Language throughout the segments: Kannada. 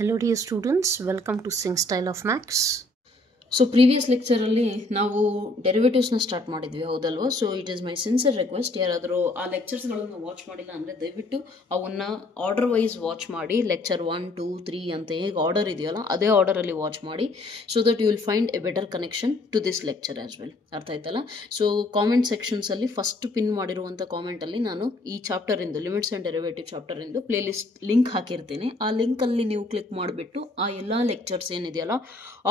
Hello dear students, welcome to Sing Style of Max. So previous ಲೆಕ್ಚರಲ್ಲಿ ನಾವು ಡೆರಿವೇಟಿವ್ಸ್ನ ಸ್ಟಾರ್ಟ್ ಮಾಡಿದ್ವಿ ಹೌದಲ್ವಾ. So it is my sincere request, ಯಾರಾದರೂ ಆ ಲೆಕ್ಚರ್ಸ್ಗಳನ್ನು ವಾಚ್ ಮಾಡಿಲ್ಲ ಅಂದರೆ ದಯವಿಟ್ಟು ಅವನ್ನ ಆರ್ಡರ್ ವೈಸ್ ವಾಚ್ ಮಾಡಿ. ಲೆಕ್ಚರ್ 1, 2, 3 ಅಂತ ಹೇಗೆ ಆರ್ಡರ್ ಇದೆಯಲ್ಲ ಅದೇ ಆರ್ಡರಲ್ಲಿ ವಾಚ್ ಮಾಡಿ, so that you will find a better connection to this lecture as well. ಅರ್ಥ ಆಯ್ತಲ್ಲ. ಸೊ ಕಾಮೆಂಟ್ ಸೆಕ್ಷನ್ಸಲ್ಲಿ ಫಸ್ಟ್ ಪಿನ್ ಮಾಡಿರುವಂಥ ಕಾಮೆಂಟಲ್ಲಿ ನಾನು ಈ ಚಾಪ್ಟರಿಂದು limits and derivative ಚಾಪ್ಟರಿಂದು play list link ಹಾಕಿರ್ತೀನಿ. ಆ ಲಿಂಕಲ್ಲಿ ನೀವು ಕ್ಲಿಕ್ ಮಾಡಿಬಿಟ್ಟು ಆ ಎಲ್ಲ ಲೆಕ್ಚರ್ಸ್ ಏನಿದೆಯಲ್ಲ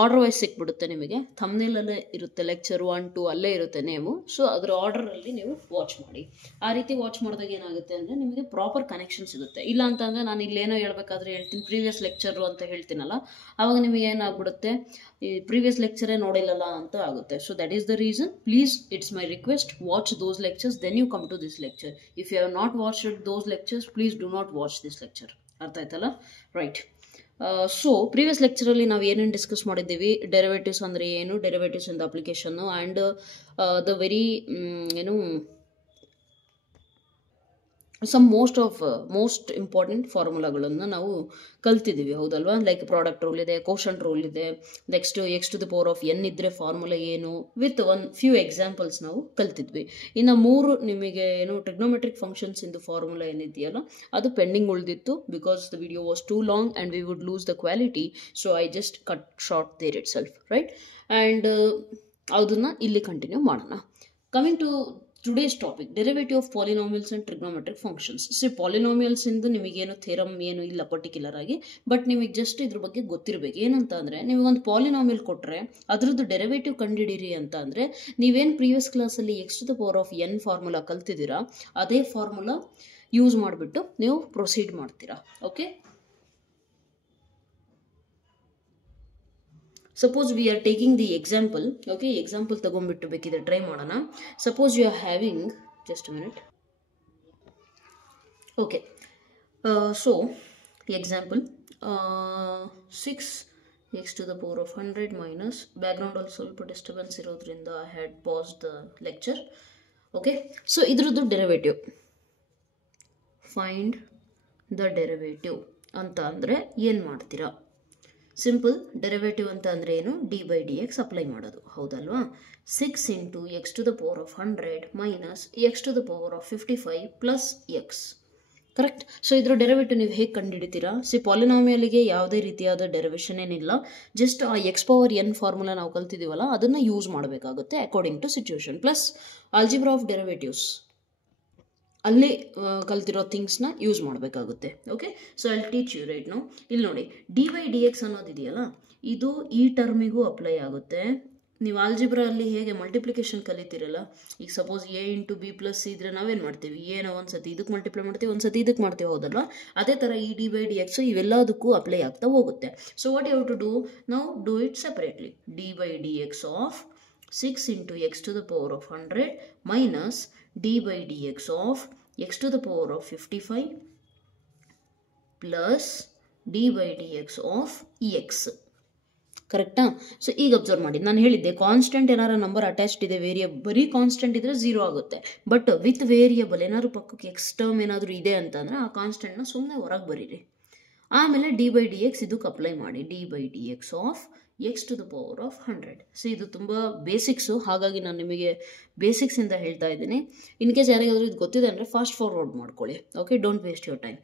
ಆರ್ಡರ್ ವೈಸ್ ಸಿಕ್ಬಿಡುತ್ತೆ. ನಿಮಗೆ ಥಂಬ್ನೇಲಲ್ಲೇ ಇರುತ್ತೆ ಲೆಕ್ಚರ್ 1, 2 ಅಲ್ಲೇ ಇರುತ್ತೆ ನೇಮು. ಸೊ ಅದರ ಆರ್ಡರಲ್ಲಿ ನೀವು ವಾಚ್ ಮಾಡಿ. ಆ ರೀತಿ ವಾಚ್ ಮಾಡಿದಾಗ ಏನಾಗುತ್ತೆ ಅಂದರೆ ನಿಮಗೆ ಪ್ರಾಪರ್ ಕನೆಕ್ಷನ್ ಸಿಗುತ್ತೆ. ಇಲ್ಲ ಅಂತಂದರೆ ನಾನು ಇಲ್ಲೇನೋ ಹೇಳ್ಬೇಕಾದ್ರೆ ಹೇಳ್ತೀನಿ ಪ್ರೀವಿಯಸ್ ಲೆಕ್ಚರು ಅಂತ ಹೇಳ್ತೀನಲ್ಲ, ಆವಾಗ ನಿಮಗೆ ಏನಾಗ್ಬಿಡುತ್ತೆ, ಈ ಪ್ರೀವಿಯಸ್ ಲೆಕ್ಚರೇ ನೋಡಿಲ್ಲಲ್ಲ ಅಂತ ಆಗುತ್ತೆ. So that is the reason. Please, it's my request, watch those lectures, then you come to this lecture. If you have not watched those lectures, please do not watch this lecture. ಅರ್ಥ ಆಯ್ತಲ್ಲ, ರೈಟ್. ಸೊ ಪ್ರೀವಿಯಸ್ ಲೆಕ್ಚರಲ್ಲಿ ನಾವು ಏನೇನು ಡಿಸ್ಕಸ್ ಮಾಡಿದ್ದೀವಿ, ಡೆರಿವೇಟಿವ್ಸ್ ಅಂದರೆ ಏನು, derivatives in the application and the very some most important ಫಾರ್ಮುಲಾಗಳನ್ನು ನಾವು ಕಲ್ತಿದ್ದೀವಿ ಹೌದಲ್ವಾ. ಲೈಕ್ ಪ್ರಾಡಕ್ಟ್ ರೂಲ್ ಇದೆ, ಕೋಶಂಟ್ ರೂಲ್ ಇದೆ, next x to the power of n ಇದ್ದರೆ ಫಾರ್ಮುಲಾ ಏನು, ವಿತ್ ಫ್ಯೂ ಎಕ್ಸಾಂಪಲ್ಸ್ ನಾವು ಕಲ್ತಿದ್ವಿ. ಇನ್ನು 3 ನಿಮಗೆ ಏನು ಟ್ರಿಗ್ನೋಮೆಟ್ರಿಕ್ ಫಂಕ್ಷನ್ಸ್ ಇಂದು ಫಾರ್ಮುಲಾ ಏನಿದೆಯಲ್ಲ ಅದು ಪೆಂಡಿಂಗ್ ಉಳಿದಿತ್ತು, because the video was too long and we would lose the quality. So I just cut short there itself, right. And ಅದನ್ನು ಇಲ್ಲಿ ಕಂಟಿನ್ಯೂ ಮಾಡೋಣ. Coming to today's topic, derivative of polynomials and trigonometric functions. See polynomials ಇಂದು ನಿಮಗೇನು ಥೇರಮ್ ಏನು ಇಲ್ಲ ಪರ್ಟಿಕ್ಯುಲರ್ ಆಗಿ, ಬಟ್ ನಿಮಗೆ ಜಸ್ಟ್ ಇದ್ರ ಬಗ್ಗೆ ಗೊತ್ತಿರಬೇಕು. ಏನಂತ ಅಂದರೆ, ನಿಮಗೊಂದು ಪಾಲಿನಾಮಿಯಲ್ ಕೊಟ್ಟರೆ ಅದರದ್ದು ಡೆರಿವೇಟಿವ್ ಕಂಡುಹಿಡೀರಿ ಅಂತ ಅಂದರೆ, ನೀವೇನು ಪ್ರೀವಿಯಸ್ ಕ್ಲಾಸಲ್ಲಿ x to the power of n formula ಕಲ್ತಿದ್ದೀರಾ ಅದೇ ಫಾರ್ಮುಲಾ ಯೂಸ್ ಮಾಡಿಬಿಟ್ಟು ನೀವು ಪ್ರೊಸೀಡ್ ಮಾಡ್ತೀರಾ. Okay, suppose we are taking the example. Okay, example ತಗೊಂಡ್ಬಿಟ್ಟು ಬೇಕಿದ್ರೆ ಟ್ರೈ ಮಾಡೋಣ. Suppose you are having just a minute. Okay, so example 6x to the power of 100 minus, ಬ್ಯಾಕ್ಗ್ರೌಂಡಲ್ಲಿ ಸ್ವಲ್ಪ ಡಿಸ್ಟರ್ಬೆನ್ಸ್ ಇರೋದ್ರಿಂದ I had pause the lecture. Okay, so ಇದ್ರದ್ದು ಡೆರಿವೇಟಿವ್, ಫೈಂಡ್ ದ ಡೆರಿವೇಟಿವ್ ಅಂತ ಅಂದರೆ ಏನು ಮಾಡ್ತೀರಾ? ಸಿಂಪಲ್. ಡೆರಿವೇಟಿವ್ ಅಂತ ಅಂದರೆ ಏನು, d/dx ಅಪ್ಲೈ ಮಾಡೋದು ಹೌದಲ್ವಾ. 6 into x to the power of 100 minus x to the power of 55 plus x. Correct. So ಇದರ ಡೆರಿವೇಟಿವ್ ನೀವು ಹೇಗೆ ಕಂಡುಹಿಡಿತೀರಾ? ಸಿ ಪಾಲಿನಾಮಿಯಲ್ಗೆ ಯಾವುದೇ ರೀತಿಯಾದ ಡೆರಿವೇಷನ್ ಏನಿಲ್ಲ, ಜಸ್ಟ್ ಆ x ಪವರ್ n ಫಾರ್ಮುಲಾ ನಾವು ಕಲ್ತಿದ್ದೀವಲ್ಲ ಅದನ್ನು ಯೂಸ್ ಮಾಡಬೇಕಾಗುತ್ತೆ according to situation. Plus algebra of derivatives ಅಲ್ಲಿ ಕಲ್ತಿರೋ ಥಿಂಗ್ಸ್ನ ಯೂಸ್ ಮಾಡಬೇಕಾಗುತ್ತೆ. Okay, so I teach you right now. ಇಲ್ಲಿ ನೋಡಿ, d/dx ಅನ್ನೋದಿದೆಯಲ್ಲ ಇದು ಈ ಟರ್ಮಿಗೂ ಅಪ್ಲೈ ಆಗುತ್ತೆ. ನೀವು ಆಲ್ಜಿಬ್ರಾ ಅಲ್ಲಿ ಹೇಗೆ ಮಲ್ಟಿಪ್ಲಿಕೇಶನ್ ಕಲಿತೀರಲ್ಲ, ಈಗ suppose a into b plus c ಇದ್ರೆ ನಾವೇನು ಮಾಡ್ತೀವಿ, ಏನೋ ಒಂದು ಸತಿ ಇದಕ್ಕೆ ಮಲ್ಟಿಪ್ಲೈ ಮಾಡ್ತೀವಿ, ಒಂದು ಸತಿ ಇದಕ್ಕೆ ಮಾಡ್ತೀವಿ ಹೌದಲ್ವಾ. ಅದೇ ಥರ ಈ d/dx ಇವೆಲ್ಲದಕ್ಕೂ ಅಪ್ಲೈ ಆಗ್ತಾ ಹೋಗುತ್ತೆ. So what you have to do, ನಾವು do it separately. d/dx of 6 into x to the power of 100 minus d/dx of x to the power of 55 plus d/dx of x. ಕರೆಕ್ಟಾ? ಸೊ ಈಗ ಅಬ್ಸರ್ವ್ ಮಾಡಿ, ನಾನು ಹೇಳಿದ್ದೆ ಕಾನ್ಸ್ಟೆಂಟ್ ಏನಾರು ನಂಬರ್ ಅಟ್ಯಾಚ್ಡ್ ಇದೆ, ಬರೀ ಕಾನ್ಸ್ಟೆಂಟ್ ಇದ್ರೆ 0 ಆಗುತ್ತೆ. ಬಟ್ ವಿತ್ ವೇರಿಯಬಲ್ ಏನಾದ್ರು ಪಕ್ಕಕ್ಕೆ ಎಕ್ಸ್ ಟರ್ಮ್ ಏನಾದರೂ ಇದೆ ಅಂತಂದರೆ ಆ ಕಾನ್ಸ್ಟೆಂಟ್ನ ಸುಮ್ಮನೆ ಹೊರಗೆ ಬರೀರಿ. ಆಮೇಲೆ d/dx ಇದಕ್ಕೆ ಅಪ್ಲೈ ಮಾಡಿ, d/dx of x to the power of 100. So ಇದು ತುಂಬ ಬೇಸಿಕ್ಸು, ಹಾಗಾಗಿ ನಾನು ನಿಮಗೆ ಬೇಸಿಕ್ಸಿಂದ ಹೇಳ್ತಾ ಇದ್ದೀನಿ. ಇನ್ ಕೇಸ್ ಯಾರಿಗಾದರೂ ಇದು ಗೊತ್ತಿದೆ ಅಂದರೆ ಫಾಸ್ಟ್ ಫಾರ್ವರ್ಡ್ ಮಾಡ್ಕೊಳ್ಳಿ. Okay, don't waste your time.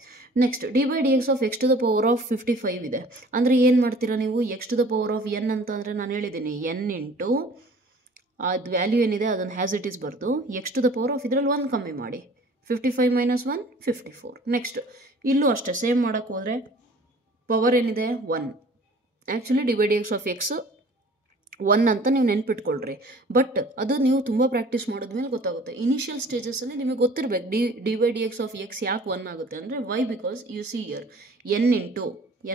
Next d/dx of x to the power of 55 ಇದೆ ಅಂದರೆ ಏನು ಮಾಡ್ತೀರಾ ನೀವು, x to the power of n ಅಂತ ಅಂದರೆ ನಾನು ಹೇಳಿದ್ದೀನಿ n ಇಂಟು ಅದು ವ್ಯಾಲ್ಯೂ ಏನಿದೆ ಅದನ್ನು ಹ್ಯಾಸ್ ಇಟ್ ಈಸ್ ಬರೆದು x to the power of ಇದರಲ್ಲಿ 1 ಕಮ್ಮಿ ಮಾಡಿ, 55 ಮೈನಸ್ 1 54. ನೆಕ್ಸ್ಟ್ ಇಲ್ಲೂ ಅಷ್ಟೇ ಸೇಮ್ ಮಾಡೋಕ್ಕೆ ಹೋದರೆ ಪವರ್ ಏನಿದೆ 1. ಆ್ಯಕ್ಚುಲಿ d/dx ಆಫ್ x 1 ಅಂತ ನೀವು ನೆನ್ಪಿಟ್ಕೊಳ್ರಿ. ಬಟ್ ಅದು ನೀವು ತುಂಬ ಪ್ರಾಕ್ಟೀಸ್ ಮಾಡಿದ್ಮೇಲೆ ಗೊತ್ತಾಗುತ್ತೆ. ಇನಿಷಿಯಲ್ ಸ್ಟೇಜಸಲ್ಲಿ ನಿಮಗೆ ಗೊತ್ತಿರಬೇಕು d/dx ಆಫ್ x ಯಾಕೆ 1 ಆಗುತ್ತೆ ಅಂದರೆ, why, because you see here n into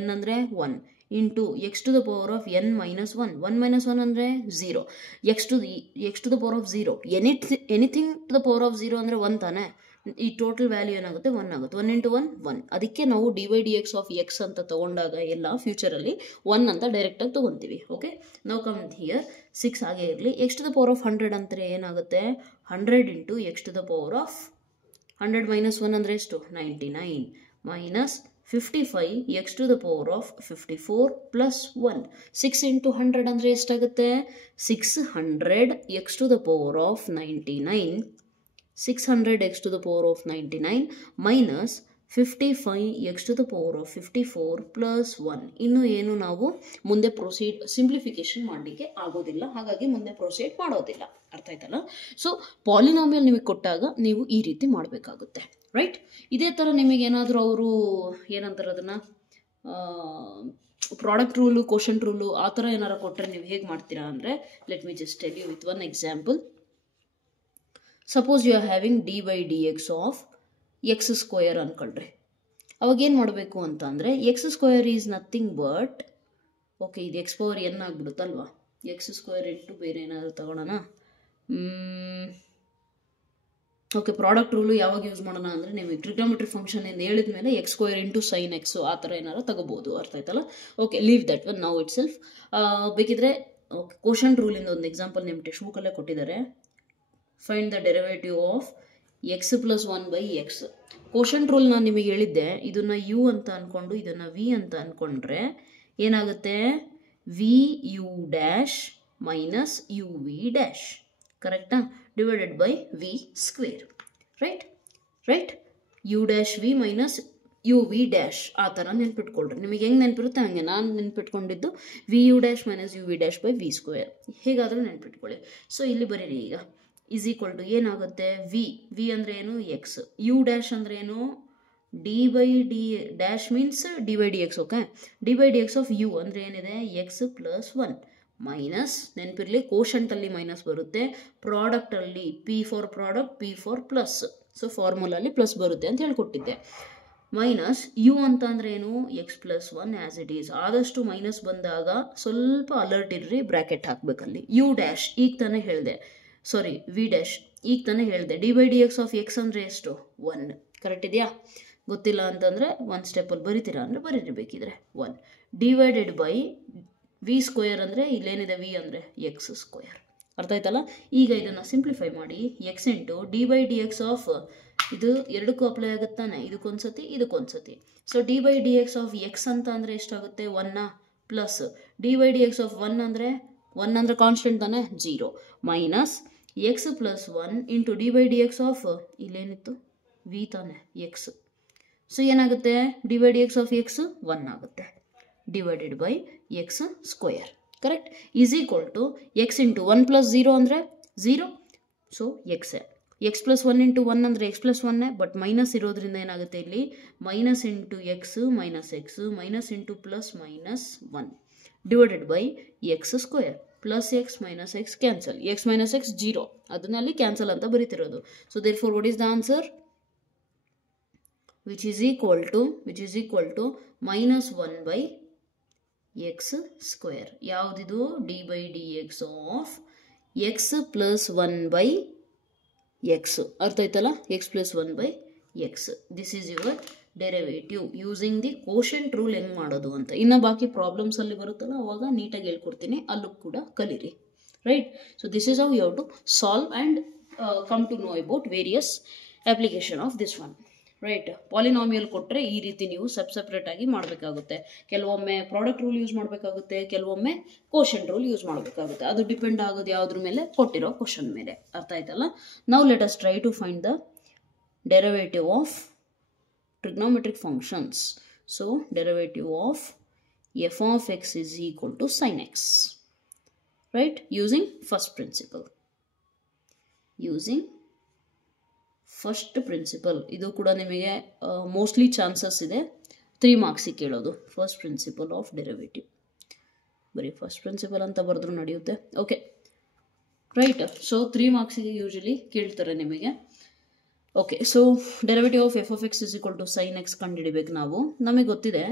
n ಅಂದರೆ 1 into x to the power of n minus 1, 1 minus 1 ಅಂದರೆ 0, x to the power of 0, anything to the power of 0 ಅಂದರೆ 1 ತಾನೆ. ಈ ಟೋಟಲ್ ವ್ಯಾಲ್ಯೂ ಏನಾಗುತ್ತೆ 1 ಆಗುತ್ತೆ. 1 ಇಂಟು 1 1. ಅದಕ್ಕೆ ನಾವು d/dx ಆಫ್ x ಅಂತ ತೊಗೊಂಡಾಗ ಎಲ್ಲ ಫ್ಯೂಚರಲ್ಲಿ 1 ಅಂತ ಡೈರೆಕ್ಟಾಗಿ ತೊಗೊತೀವಿ. ಓಕೆ, ನಾವು ಕಮ್ ಹಿಯರ್ 6 ಹಾಗೆ ಇರಲಿ. x to the power of 100 ಅಂದರೆ ಏನಾಗುತ್ತೆ, 100 into x to the power of 100 minus 1 ಅಂದರೆ ಎಷ್ಟು, 99 minus 55 x to the power of 54 plus 1. 6 into 100 ಅಂದರೆ ಎಷ್ಟಾಗುತ್ತೆ? 600 x to the power of 99. 600 x to the power of 99 minus 55 x to the power of 54 plus 1. ಇನ್ನು ಏನು ನಾವು ಮುಂದೆ ಸಿಂಪ್ಲಿಫಿಕೇಶನ್ ಮಾಡಲಿಕ್ಕೆ ಆಗೋದಿಲ್ಲ, ಹಾಗಾಗಿ ಮುಂದೆ ಪ್ರೊಸೀಡ್ ಮಾಡೋದಿಲ್ಲ. ಅರ್ಥ ಆಯ್ತಲ್ಲ? ಸೊ ಪಾಲಿನಾಮಿಯಲ್ ನಿಮಗೆ ಕೊಟ್ಟಾಗ ನೀವು ಈ ರೀತಿ ಮಾಡಬೇಕಾಗುತ್ತೆ, ರೈಟ್? ಇದೇ ಥರ ನಿಮಗೇನಾದರೂ ಅವರು ಏನಂತಾರೆ ಅದನ್ನು ಪ್ರಾಡಕ್ಟ್ ರೂಲು, ಕ್ವಶನ್ ರೂಲು ಆ ಥರ ಏನಾರು ಕೊಟ್ಟರೆ ನೀವು ಹೇಗೆ ಮಾಡ್ತೀರಾ ಅಂದರೆ, let me just tell you with one example. Suppose you are having d by D X of x square ಅಂದ್ಕೊಳ್ರಿ. ಅವಾಗ ಏನು ಮಾಡಬೇಕು ಅಂತ ಅಂದರೆ, x square is nothing but, okay ಇದು ಎಕ್ಸ್ ಪವರ್ ಎನ್ ಆಗಿಬಿಡುತ್ತಲ್ವಾ, ಎಕ್ಸ್ ಸ್ಕ್ವಯರ್ ಇಂಟು ಬೇರೆ ಏನಾದರೂ ತಗೊಳ್ಳೋಣ. ಓಕೆ, ಪ್ರಾಡಕ್ಟ್ ರೂಲು ಯಾವಾಗ ಯೂಸ್ ಮಾಡೋಣ ಅಂದರೆ, ನಿಮಗೆ ಟ್ರಿಗ್ನೋಮೆಟ್ರಿಕ್ ಫಂಕ್ಷನ್ ಎಂದು ಹೇಳಿದ ಮೇಲೆ x square into sine x ಆ ಥರ ಏನಾರು ತಗೋಬೋದು. ಅರ್ಥ ಆಯ್ತಲ್ಲ? Okay, leave that one now it self. ಬೇಕಿದ್ರೆ ಓಕೆ, ಕ್ವಶನ್ ರೂಲಿಂದ ಒಂದು ಎಕ್ಸಾಂಪಲ್ ನಿಮ್ಮ ಟೆಕ್ಸ್ಟ್ ಬುಕ್ಕಲ್ಲೇ ಕೊಟ್ಟಿದ್ದಾರೆ. Find the derivative of X plus 1 by X. Question rule ನಾನು ನಿಮಗೆ ಹೇಳಿದ್ದೆ, ಇದನ್ನು ಯು ಅಂತ ಅಂದ್ಕೊಂಡು ಇದನ್ನು ವಿ ಅಂತ ಅಂದ್ಕೊಂಡ್ರೆ ಏನಾಗುತ್ತೆ? V you dash minus you V dash, ಕರೆಕ್ಟಾ? Divided by V square, right? Right, u dash v minus you V dash ಆ ಥರ ನೆನ್ಪಿಟ್ಕೊಳ್ರಿ. ನಿಮಗೆ ಹೆಂಗೆ ನೆನಪಿರುತ್ತೆ ಹಂಗೆ. ನಾನು ನೆನ್ಪಿಟ್ಕೊಂಡಿದ್ದು v you dash minus you V dash by V square, ಹೇಗಾದರೂ ನೆನ್ಪಿಟ್ಕೊಳ್ಳಿ. ಸೊ ಇಲ್ಲಿ ಬರೀರಿ ಈಗ ಈಸ್ ಈಕ್ವಲ್ ಟು ಏನಾಗುತ್ತೆ? ವಿ ಅಂದರೆ ಏನು? ಎಕ್ಸ್. ಯು ಡ್ಯಾಶ್ ಅಂದರೆ ಏನು? D by d dash means d by D X. Okay, d by D X of u ಅಂದರೆ ಏನಿದೆ? ಎಕ್ಸ್ ಪ್ಲಸ್ 1 ಮೈನಸ್, ನೆನಪಿರಲಿ ಕೋಶಂಟಲ್ಲಿ ಮೈನಸ್ ಬರುತ್ತೆ, ಪ್ರಾಡಕ್ಟಲ್ಲಿ p for product, P for plus. So ಫಾರ್ಮುಲಲ್ಲಿ ಪ್ಲಸ್ ಬರುತ್ತೆ ಅಂತ ಹೇಳ್ಕೊಟ್ಟಿದ್ದೆ. ಮೈನಸ್ ಯು ಅಂತ ಅಂದರೆ ಏನು? X plus 1 as it is. ಆದಷ್ಟು ಮೈನಸ್ ಬಂದಾಗ ಸ್ವಲ್ಪ ಅಲರ್ಟ್ ಇರ್ರಿ, ಬ್ರ್ಯಾಕೆಟ್ ಹಾಕಬೇಕಲ್ಲಿ. ಯು ಡ್ಯಾಶ್ ಈಗ ತಾನೇ ಹೇಳಿದೆ, ಸಾರಿ ವಿ ಡ್ಯಾಶ್ ಈಗ ತಾನೇ ಹೇಳಿದೆ. D by D X of X ಅಂದರೆ ಎಷ್ಟು? 1. ಕರೆಕ್ಟ್ ಇದೆಯಾ? ಗೊತ್ತಿಲ್ಲ ಅಂತಂದರೆ ಒಂದು ಸ್ಟೆಪ್ಪಲ್ಲಿ ಬರಿತೀರಾ ಅಂದರೆ ಬರೀಬೇಕಿದ್ರೆ 1 ಡಿವೈಡೆಡ್ ಬೈ ವಿ ಸ್ಕ್ವೇರ್ ಅಂದರೆ ಇಲ್ಲೇನಿದೆ ವಿ ಅಂದರೆ ಎಕ್ಸ್ ಸ್ಕ್ವೇರ್. ಅರ್ಥ ಆಯ್ತಲ್ಲ? ಈಗ ಇದನ್ನು ಸಿಂಪ್ಲಿಫೈ ಮಾಡಿ, x into d by D X of, ಇದು ಎರಡಕ್ಕೂ ಅಪ್ಲೈ ಆಗುತ್ತಾನೆ, ಇದಕ್ಕೊಂದ್ಸತಿ ಇದಕ್ಕೊಂದ್ಸತಿ. So d by D X of X ಅಂತ ಅಂದರೆ ಎಷ್ಟಾಗುತ್ತೆ? 1 plus D by D X of 1 ಅಂದರೆ ಕಾನ್ಸ್ಟೆಂಟ್ ತಾನೆ, 0 minus x plus 1 into d by D X of ಇಲ್ಲೇನಿತ್ತು? ವಿ ತಾನೆ, ಎಕ್ಸ್. ಸೊ ಏನಾಗುತ್ತೆ? D by D X of x 1 ಆಗುತ್ತೆ, divided by X square. Correct? Is equal to x into 1 plus 0 ಅಂದರೆ 0. ಸೊ ಎಕ್ಸೇ. ಎಕ್ಸ್ ಪ್ಲಸ್ 1 ಇಂಟು 1 ಅಂದರೆ ಎಕ್ಸ್ ಪ್ಲಸ್ 1, ಬಟ್ ಮೈನಸ್ ಇರೋದ್ರಿಂದ ಏನಾಗುತ್ತೆ ಇಲ್ಲಿ? Minus into X minus into plus minus 1 divided by X square. Plus X minus X cancel, X minus X 0, ಅದನ್ನಲ್ಲಿ ಕ್ಯಾನ್ಸಲ್ ಅಂತ ಬರೀತಿರೋದು. So therefore what is the answer? Which is equal to minus 1 by X square. ಯಾವುದಿದು? D by D X of X plus 1 by X. ಅರ್ಥ ಆಯ್ತಲ್ಲ? X plus 1 by X. This is your derivative using the quotient rule ಹೆಂಗೆ ಮಾಡೋದು ಅಂತ. ಇನ್ನು ಬಾಕಿ ಪ್ರಾಬ್ಲಮ್ಸಲ್ಲಿ ಬರುತ್ತಲ್ಲ ಅವಾಗ ನೀಟಾಗಿ ಹೇಳ್ಕೊಡ್ತೀನಿ, ಅಲ್ಲೂ ಕೂಡ ಕಲೀರಿ, right? So this is how you have to solve and come to know about various application of this one, right? Polynomial ಕೊಟ್ಟರೆ ಈ ರೀತಿ ನೀವು ಸಪ್ರೇಟಾಗಿ ಮಾಡಬೇಕಾಗುತ್ತೆ. ಕೆಲವೊಮ್ಮೆ ಪ್ರಾಡಕ್ಟ್ ರೂಲ್ ಯೂಸ್ ಮಾಡಬೇಕಾಗುತ್ತೆ, ಕೆಲವೊಮ್ಮೆ ಕೋಶೆಂಟ್ ರೂಲ್ ಯೂಸ್ ಮಾಡಬೇಕಾಗುತ್ತೆ. ಅದು ಡಿಪೆಂಡ್ ಆಗೋದು ಯಾವುದ್ರ ಮೇಲೆ? ಕೊಟ್ಟಿರೋ ಕ್ವಶನ್ ಮೇಲೆ. ಅರ್ಥ ಆಯ್ತಲ್ಲ? Now let us try to find the derivative of trigonometric functions. So derivative of f of x is equal to sin x, right? Using first principle. ಇದು ಕೂಡ ನಿಮಗೆ ಮೋಸ್ಟ್ಲಿ ಚಾನ್ಸಸ್ ಇದೆ 3 ಮಾರ್ಕ್ಸಿಗೆ ಕೇಳೋದು. ಫಸ್ಟ್ ಪ್ರಿನ್ಸಿಪಲ್ ಆಫ್ ಡೆರಿವೇಟಿವ್, ಬರೀ ಫಸ್ಟ್ ಪ್ರಿನ್ಸಿಪಲ್ ಅಂತ ಬರೆದ್ರೂ ನಡೆಯುತ್ತೆ. Okay, right? ಸೊ 3 ಮಾರ್ಕ್ಸಿಗೆ ಯೂಶಲಿ ಕೇಳ್ತಾರೆ ನಿಮಗೆ. Okay, so derivative of F of X is equal to sine X ಕಂಡುಹಿಡಿಬೇಕು ನಾವು. ನಮಗೆ ಗೊತ್ತಿದೆ,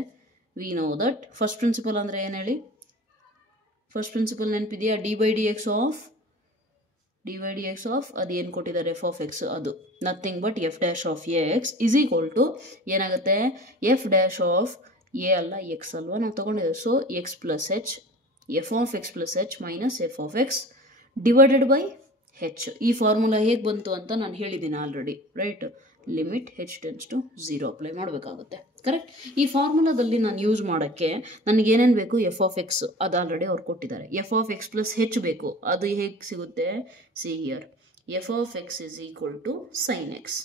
we know that first principle ಅಂದರೆ ಏನು ಹೇಳಿ? ಫಸ್ಟ್ ಪ್ರಿನ್ಸಿಪಲ್ ನೆನಪಿದೆಯಾ? D by D X of ಅದು ಏನು ಕೊಟ್ಟಿದ್ದಾರೆ? ಎಫ್ ಆಫ್ ಎಕ್ಸ್, ಅದು nothing but F dash of X is equal to ಏನಾಗುತ್ತೆ? ಎಫ್ ಡ್ಯಾಶ್ ಆಫ್ ಎ ಅಲ್ಲ ಎಕ್ಸ್ ಅಲ್ವಾ ನಾವು ತೊಗೊಂಡಿದ್ದೇವೆ. So X plus H, F of X plus H minus F of X divided by H. ಈ ಫಾರ್ಮುಲಾ ಹೇಗೆ ಬಂತು ಅಂತ ನಾನು ಹೇಳಿದ್ದೀನಿ already, right? Limit H tends to 0 apply ಮಾಡಬೇಕಾಗುತ್ತೆ. ಕರೆಕ್ಟ್. ಈ ಫಾರ್ಮುಲಾದಲ್ಲಿ ನಾನು ಯೂಸ್ ಮಾಡೋಕ್ಕೆ ನನಗೆ ಏನೇನು ಬೇಕು, ಎಫ್ ಆಫ್ ಎಕ್ಸ್ ಅದು ಆಲ್ರೆಡಿ ಅವ್ರು ಕೊಟ್ಟಿದ್ದಾರೆ. F of X plus H ಬೇಕು, ಅದು ಹೇಗೆ ಸಿಗುತ್ತೆ, see here F of X is equal to sine X.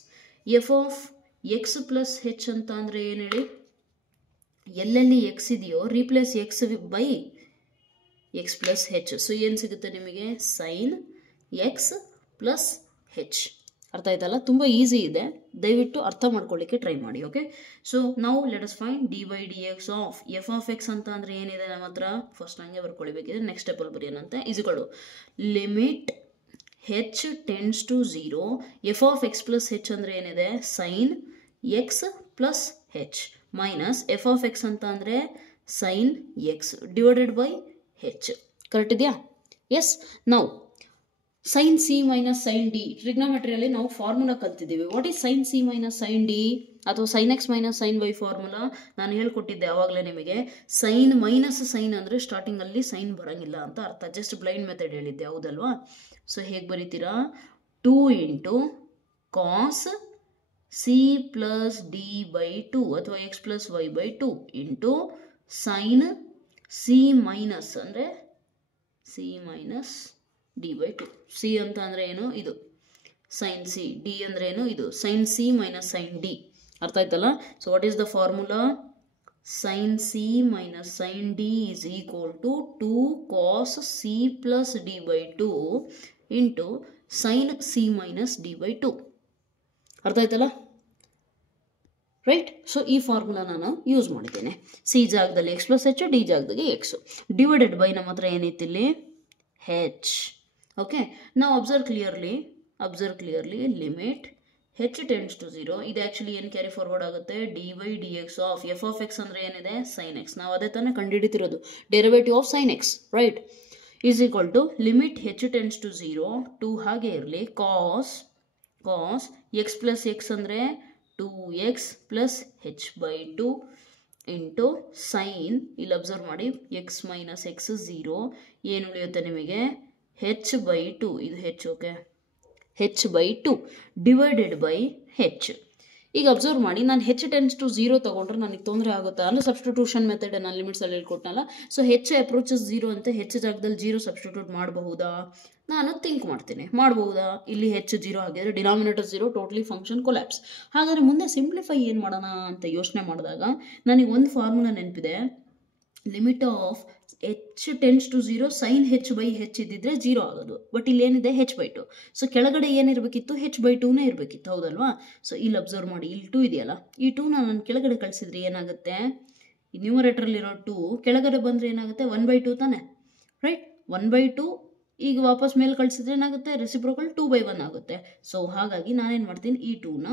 F of X plus H ಅಂತ ಅಂದರೆ ಏನು ಹೇಳಿ, ಎಲ್ಲೆಲ್ಲಿ ಎಕ್ಸ್ ಇದೆಯೋ replace X by X plus H. So ಏನು ಸಿಗುತ್ತೆ ನಿಮಗೆ, ಸೈನ್ ಎಕ್ಸ್ ಪ್ಲಸ್ ಹೆಚ್. ಅರ್ಥ ಆಯ್ತಲ್ಲ, ತುಂಬ ಈಸಿ ಇದೆ, ದಯವಿಟ್ಟು ಅರ್ಥ ಮಾಡ್ಕೊಳ್ಳಿಕ್ಕೆ ಟ್ರೈ ಮಾಡಿ. ಓಕೆ, ಸೊ ನಾವು let us find D by D X of F of X ಅಂತ ಅಂದರೆ ಏನಿದೆ ನಮ್ಮ ಹತ್ರ, ಫಸ್ಟ್ ಹಂಗೆ ಬರ್ಕೊಳ್ಬೇಕಿದೆ, ನೆಕ್ಸ್ಟ್ ಸ್ಟೆಪಲ್ಲಿ ಬರೆಯೋಣಂತೆ. ಇಸ್ಗಳು limit H tends to 0 F of X plus H ಅಂದರೆ ಏನಿದೆ, sine X plus H minus F of X ಅಂತ ಅಂದರೆ sine X divided by H. Correct ಇದೆಯಾ? ಎಸ್. ನಾವು sine C minus sine D ಟ್ರಿಗ್ನೋಮೆಟ್ರಿಯಲ್ಲಿ ನಾವು ಫಾರ್ಮುಲಾ ಕಲ್ತಿದ್ದೀವಿ. What is sine C minus sine D ಅಥವಾ sine X minus sine Y formula ನಾನು ಹೇಳ್ಕೊಟ್ಟಿದ್ದೆ ಆವಾಗಲೇ ನಿಮಗೆ. ಸೈನ್ ಮೈನಸ್ ಸೈನ್ ಅಂದರೆ ಸ್ಟಾರ್ಟಿಂಗಲ್ಲಿ ಸೈನ್ ಬರೋಂಗಿಲ್ಲ ಅಂತ ಅರ್ಥ, ಜಸ್ಟ್ ಬ್ಲೈಂಡ್ ಮೆಥಡ್ ಹೇಳಿದ್ದೆ, ಹೌದಲ್ವಾ? ಸೊ ಹೇಗೆ ಬರೀತೀರಾ, 2 into cos C plus D by 2 ಅಥವಾ X plus Y by 2 into sine C minus ಅಂದರೆ C minus D by 2. C ಅಂತ ಅಂದರೆ ಏನು, ಇದು ಸೈನ್ ಸಿ, ಡಿ ಅಂದರೆ ಏನು, ಇದು sine C minus sine D. ಅರ್ಥ ಆಯ್ತಲ್ಲ? So what is the formula, sine C minus sine D is equal to 2 cos C plus D by 2 into sine C minus D by 2. ಅರ್ಥ ಆಯ್ತಲ್ಲ? ರೈಟ್. ಸೊ ಈ ಫಾರ್ಮುಲಾ ನಾನು ಯೂಸ್ ಮಾಡಿದ್ದೇನೆ. ಸಿ ಜಾಗದಲ್ಲಿ ಎಕ್ಸ್ ಪ್ಲಸ್ ಹೆಚ್, ಡಿ ಜಾಗದಲ್ಲಿ ಎಕ್ಸ್, ಡಿವೈಡೆಡ್ ಬೈ ನಮ್ಮ ಹತ್ರ ಏನೈತಿಲ್ಲಿ ಹೆಚ್. ಓಕೆ, ನಾವು observe clearly limit H tends to 0, ಇದು ಆ್ಯಕ್ಚುಲಿ ಏನು ಕ್ಯಾರಿ ಫಾರ್ವರ್ಡ್ ಆಗುತ್ತೆ, D by D X of F of X ಅಂದರೆ ಏನಿದೆ, ಸೈನ್ ಎಕ್ಸ್. ನಾವು ಅದೇ ತಾನೇ ಕಂಡುಹಿಡಿತಿರೋದು, derivative of sine X, right, is equal to limit H tends to 0 two ಹಾಗೆ ಇರಲಿ ಕಾಸ್ ಎಕ್ಸ್ ಪ್ಲಸ್ ಎಕ್ಸ್ ಅಂದರೆ 2x plus H by 2 into sine, ಇಲ್ಲಿ ಅಬ್ಸರ್ವ್ ಮಾಡಿ ಎಕ್ಸ್ ಮೈನಸ್ ಎಕ್ಸ್ 0, ಏನು ಉಳಿಯುತ್ತೆ ನಿಮಗೆ, ಹೆಚ್ ಬೈ 2, ಇದು H, okay, H by 2 divided by h. ಈಗ ಅಬ್ಸರ್ವ್ ಮಾಡಿ, ನಾನು ಹೆಚ್ ಟೆನ್ಸ್ ಟು 0 ತೊಗೊಂಡ್ರೆ ನನಗೆ ತೊಂದರೆ ಆಗುತ್ತಾ ಅಂದರೆ ಸಬ್ಸ್ಟಿಟ್ಯೂಷನ್ ಮೆಥಡ್ ನಾನು ಲಿಮಿಟ್ಸಲ್ಲಿ ಹೇಳ್ಕೊಟ್ನಲ್ಲ. ಸೊ ಹೆಚ್ ಅಪ್ರೋಚಸ್ 0 ಅಂತ ಹೆಚ್ಚು ಜಾಗದಲ್ಲಿ 0 ಸಬ್ಸ್ಟಿಟ್ಯೂಟ್ ಮಾಡಬಹುದಾ, ನಾನು ಥಿಂಕ್ ಮಾಡ್ತೀನಿ, ಮಾಡಬಹುದಾ? ಇಲ್ಲಿ ಹೆಚ್ಚು 0 ಆಗಿದ್ರೆ ಡಿನಾಮಿನೇಟರ್ 0, ಟೋಟಲಿ ಫಂಕ್ಷನ್ ಕೊಲ್ಯಾಪ್ಸ್. ಹಾಗಾದರೆ ಮುಂದೆ ಸಿಂಪ್ಲಿಫೈ ಏನು ಮಾಡೋಣ ಅಂತ ಯೋಚನೆ ಮಾಡಿದಾಗ ನನಗೆ ಒಂದು ಫಾರ್ಮುಲಾ ನೆನಪಿದೆ, limit of h tends to 0 sine H by h ಇದ್ದಿದ್ರೆ 0 ಆಗೋದು, ಬಟ್ ಇಲ್ಲಿ ಏನಿದೆ ಹೆಚ್ ಬೈ 2. ಸೊ ಕೆಳಗಡೆ ಏನಿರಬೇಕಿತ್ತು, ಹೆಚ್ ಬೈ 2ನೇ ಇರಬೇಕಿತ್ತು, ಹೌದಲ್ವಾ? ಸೊ ಇಲ್ಲಿ ಅಬ್ಸರ್ವ್ ಮಾಡಿ, ಇಲ್ಲಿ 2 ಇದೆಯಲ್ಲ, ಈ 2ನ ನಾನು ಕೆಳಗಡೆ ಕಳಿಸಿದ್ರೆ ಏನಾಗುತ್ತೆ, ಈ ನ್ಯೂಮರೇಟರಲ್ಲಿರೋ 2 ಕೆಳಗಡೆ ಬಂದರೆ ಏನಾಗುತ್ತೆ, 1/2 ತಾನೆ, ರೈಟ್, 1/2. ಈಗ ವಾಪಸ್ ಮೇಲೆ ಕಳಿಸಿದ್ರೆ ಏನಾಗುತ್ತೆ, ರೆಸಿಪ್ರೋಕಲ್ 2/1 ಆಗುತ್ತೆ. ಸೊ ಹಾಗಾಗಿ ನಾನೇನು ಮಾಡ್ತೀನಿ, ಈ 2ನ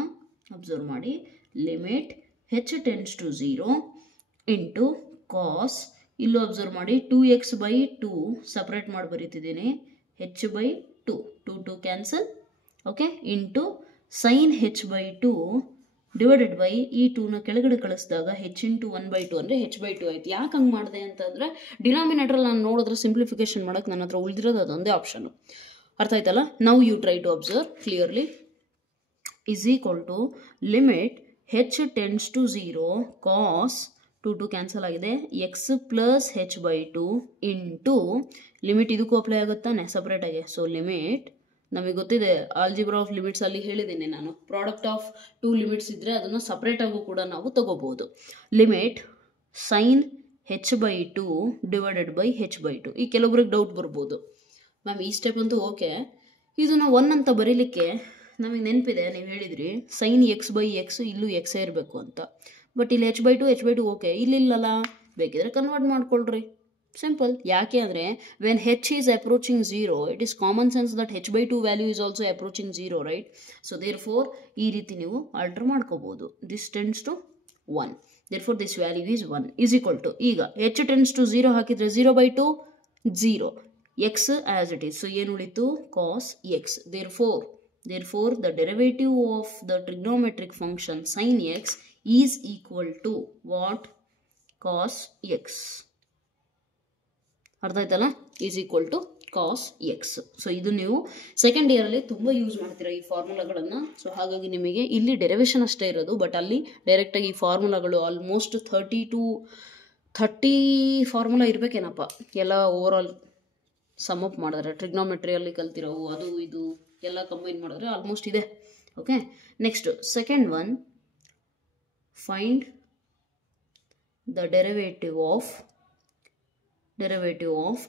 ಅಬ್ಸರ್ವ್ ಮಾಡಿ, limit H tends to 0 into cos, ಇಲ್ಲೂ ಅಬ್ಸರ್ವ್ ಮಾಡಿ 2x ಬೈ 2 ಸಪ್ರೇಟ್ ಮಾಡಿ ಬರೀತಿದ್ದೀನಿ, H by 2 cancel, okay, into sine H by 2 divided by ಈ 2ನ ಕೆಳಗಡೆ ಕಳಿಸಿದಾಗ ಹೆಚ್ ಇಂಟು 1/2 ಅಂದರೆ ಹೆಚ್ ಬೈ 2 ಆಯ್ತು. ಯಾಕೆ ಹಂಗೆ ಮಾಡಿದೆ ಅಂತಂದರೆ ಡಿನಾಮಿನೇಟ್ರಲ್ಲಿ ನಾನು ನೋಡಿದ್ರೆ ಸಿಂಪ್ಲಿಫಿಕೇಶನ್ ಮಾಡೋಕ್ಕೆ ನನ್ನ ಹತ್ರ ಉಳಿದಿರೋದು ಅದೊಂದೇ ಆಪ್ಷನು. ಅರ್ಥ ಆಯ್ತಲ್ಲ? ನಾವು you try to observe clearly, is equal to limit H tends to 0 cos 2 cancel ಆಗಿದೆ, X plus H by 2 into limit ಇದಕ್ಕೂ ಅಪ್ಲೈ ಆಗುತ್ತಾನೆ ಸಪ್ರೇಟಾಗಿ. ಸೊ ಲಿಮಿಟ್ ನಮಗೆ ಗೊತ್ತಿದೆ, ಆಲ್ಜಿಬ್ರಾ ಆಫ್ ಲಿಮಿಟ್ಸ್ ಅಲ್ಲಿ ಹೇಳಿದ್ದೀನಿ ನಾನು, ಪ್ರಾಡಕ್ಟ್ ಆಫ್ 2 ಲಿಮಿಟ್ಸ್ ಇದ್ದರೆ ಅದನ್ನು ಸಪ್ರೇಟಾಗೂ ಕೂಡ ನಾವು ತಗೋಬಹುದು. Limit sine H by 2 divided by H by 2. ಈ ಕೆಲವೊಬ್ರಿಗೆ ಡೌಟ್ ಬರ್ಬೋದು, ಮ್ಯಾಮ್ ಈ ಸ್ಟೆಪ್ ಅಂತೂ ಓಕೆ, ಇದನ್ನು 1 ಅಂತ ಬರೀಲಿಕ್ಕೆ ನಮಗೆ ನೆನಪಿದೆ, ನೀವು ಹೇಳಿದ್ರಿ ಸೈನ್ ಎಕ್ಸ್ ಬೈ ಎಕ್ಸ್ ಇಲ್ಲೂ ಎಕ್ಸೇ ಇರಬೇಕು ಅಂತ, ಬಟ್ ಇಲ್ಲಿ ಹೆಚ್ ಬೈ 2 ಓಕೆ, ಇಲ್ಲಿಲ್ಲಲ್ಲ, ಬೇಕಿದ್ರೆ ಕನ್ವರ್ಟ್ ಮಾಡ್ಕೊಳ್ರಿ, ಸಿಂಪಲ್. ಯಾಕೆ ಅಂದರೆ when h is approaching 0, it is common sense that h by 2 value is also approaching 0, right? So therefore ಈ ರೀತಿ ನೀವು ಆಲ್ಟರ್ ಮಾಡ್ಕೋಬೋದು, this tends to 1, therefore this value is 1 is equal to, ಈಗ ಹೆಚ್ ಟೆನ್ಸ್ ಟು 0 ಹಾಕಿದರೆ 0/2 0, x as it is, so ಏನು ಉಳಿತು, cos x. Therefore, the derivative of the trigonometric function sin x is equal to what? Cos x. ಅರ್ಥ ಆಯ್ತಲ್ಲ? Is equal to cos x. So ಇದು ನೀವು ಸೆಕೆಂಡ್ ಇಯರಲ್ಲಿ ತುಂಬ ಯೂಸ್ ಮಾಡ್ತೀರಾ ಈ ಫಾರ್ಮುಲಾಗಳನ್ನು. ಸೊ ಹಾಗಾಗಿ ನಿಮಗೆ ಇಲ್ಲಿ ಡೆರಿವೇಷನ್ ಅಷ್ಟೇ ಇರೋದು, ಬಟ್ ಅಲ್ಲಿ ಡೈರೆಕ್ಟಾಗಿ ಈ ಫಾರ್ಮುಲಾಗಳು ಆಲ್ಮೋಸ್ಟ್ 30 ಫಾರ್ಮುಲಾ ಇರಬೇಕೇನಪ್ಪ ಎಲ್ಲ ಓವರ್ ಆಲ್ ಸಮ್ ಅಪ್ ಮಾಡಿದ್ರೆ. ಟ್ರಿಗ್ನೋಮೆಟ್ರಿಯಲ್ಲಿ ಕಲ್ತಿರೋವು ಅದು ಇದು ಎಲ್ಲ ಕಂಬೈನ್ ಮಾಡಿದ್ರೆ ಆಲ್ಮೋಸ್ಟ್ ಇದೆ. Okay, next second one, find the derivative of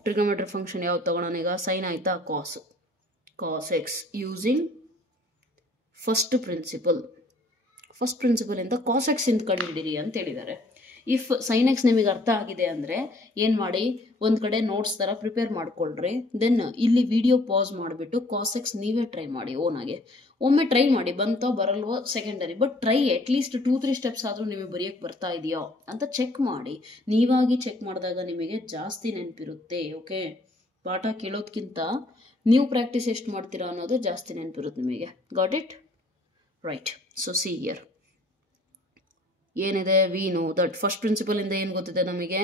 trigonometry function ಯಾವ್ದು ತಗೊಳ್ಳೋಣ ಈಗ? ಸೈನ್ ಆಯ್ತಾ? Cos x using first principle ಇಂದ ಕಾಸ್ ಎಕ್ಸ್ ಇಂದ ಕಂಡುಹಿಡಿರಿ ಅಂತ ಹೇಳಿದ್ದಾರೆ. ಇಫ್ ಸೈನ್ ಎಕ್ಸ್ ನಿಮಗೆ ಅರ್ಥ ಆಗಿದೆ ಅಂದರೆ ಏನು ಮಾಡಿ, ಒಂದು ಕಡೆ ನೋಟ್ಸ್ ಥರ ಪ್ರಿಪೇರ್ ಮಾಡ್ಕೊಳ್ರಿ. ದೆನ್ ಇಲ್ಲಿ ವಿಡಿಯೋ ಪಾಸ್ ಮಾಡಿಬಿಟ್ಟು ಕಾಸ್ ಎಕ್ಸ್ ನೀವೇ ಟ್ರೈ ಮಾಡಿ ಓನಾಗೆ. ಒಮ್ಮೆ ಟ್ರೈ ಮಾಡಿ, ಬಂತೋ ಬರಲ್ವೋ secondary, but try at least 2-3 steps ಆದರೂ ನಿಮಗೆ ಬರೆಯೋಕ್ಕೆ ಬರ್ತಾ ಇದೆಯೋ ಅಂತ ಚೆಕ್ ಮಾಡಿ. ನೀವಾಗಿ ಚೆಕ್ ಮಾಡಿದಾಗ ನಿಮಗೆ ಜಾಸ್ತಿ ನೆನಪಿರುತ್ತೆ. ಓಕೆ, ಪಾಠ ಕೇಳೋದಕ್ಕಿಂತ ನೀವು ಪ್ರಾಕ್ಟೀಸ್ ಎಷ್ಟು ಮಾಡ್ತೀರಾ ಅನ್ನೋದು ಜಾಸ್ತಿ ನೆನಪಿರುತ್ತೆ ನಿಮಗೆ. Got it? Right. So see here ಏನಿದೆ, we know that first principle ಇಂದ ಏನು ಗೊತ್ತಿದೆ ನಮಗೆ?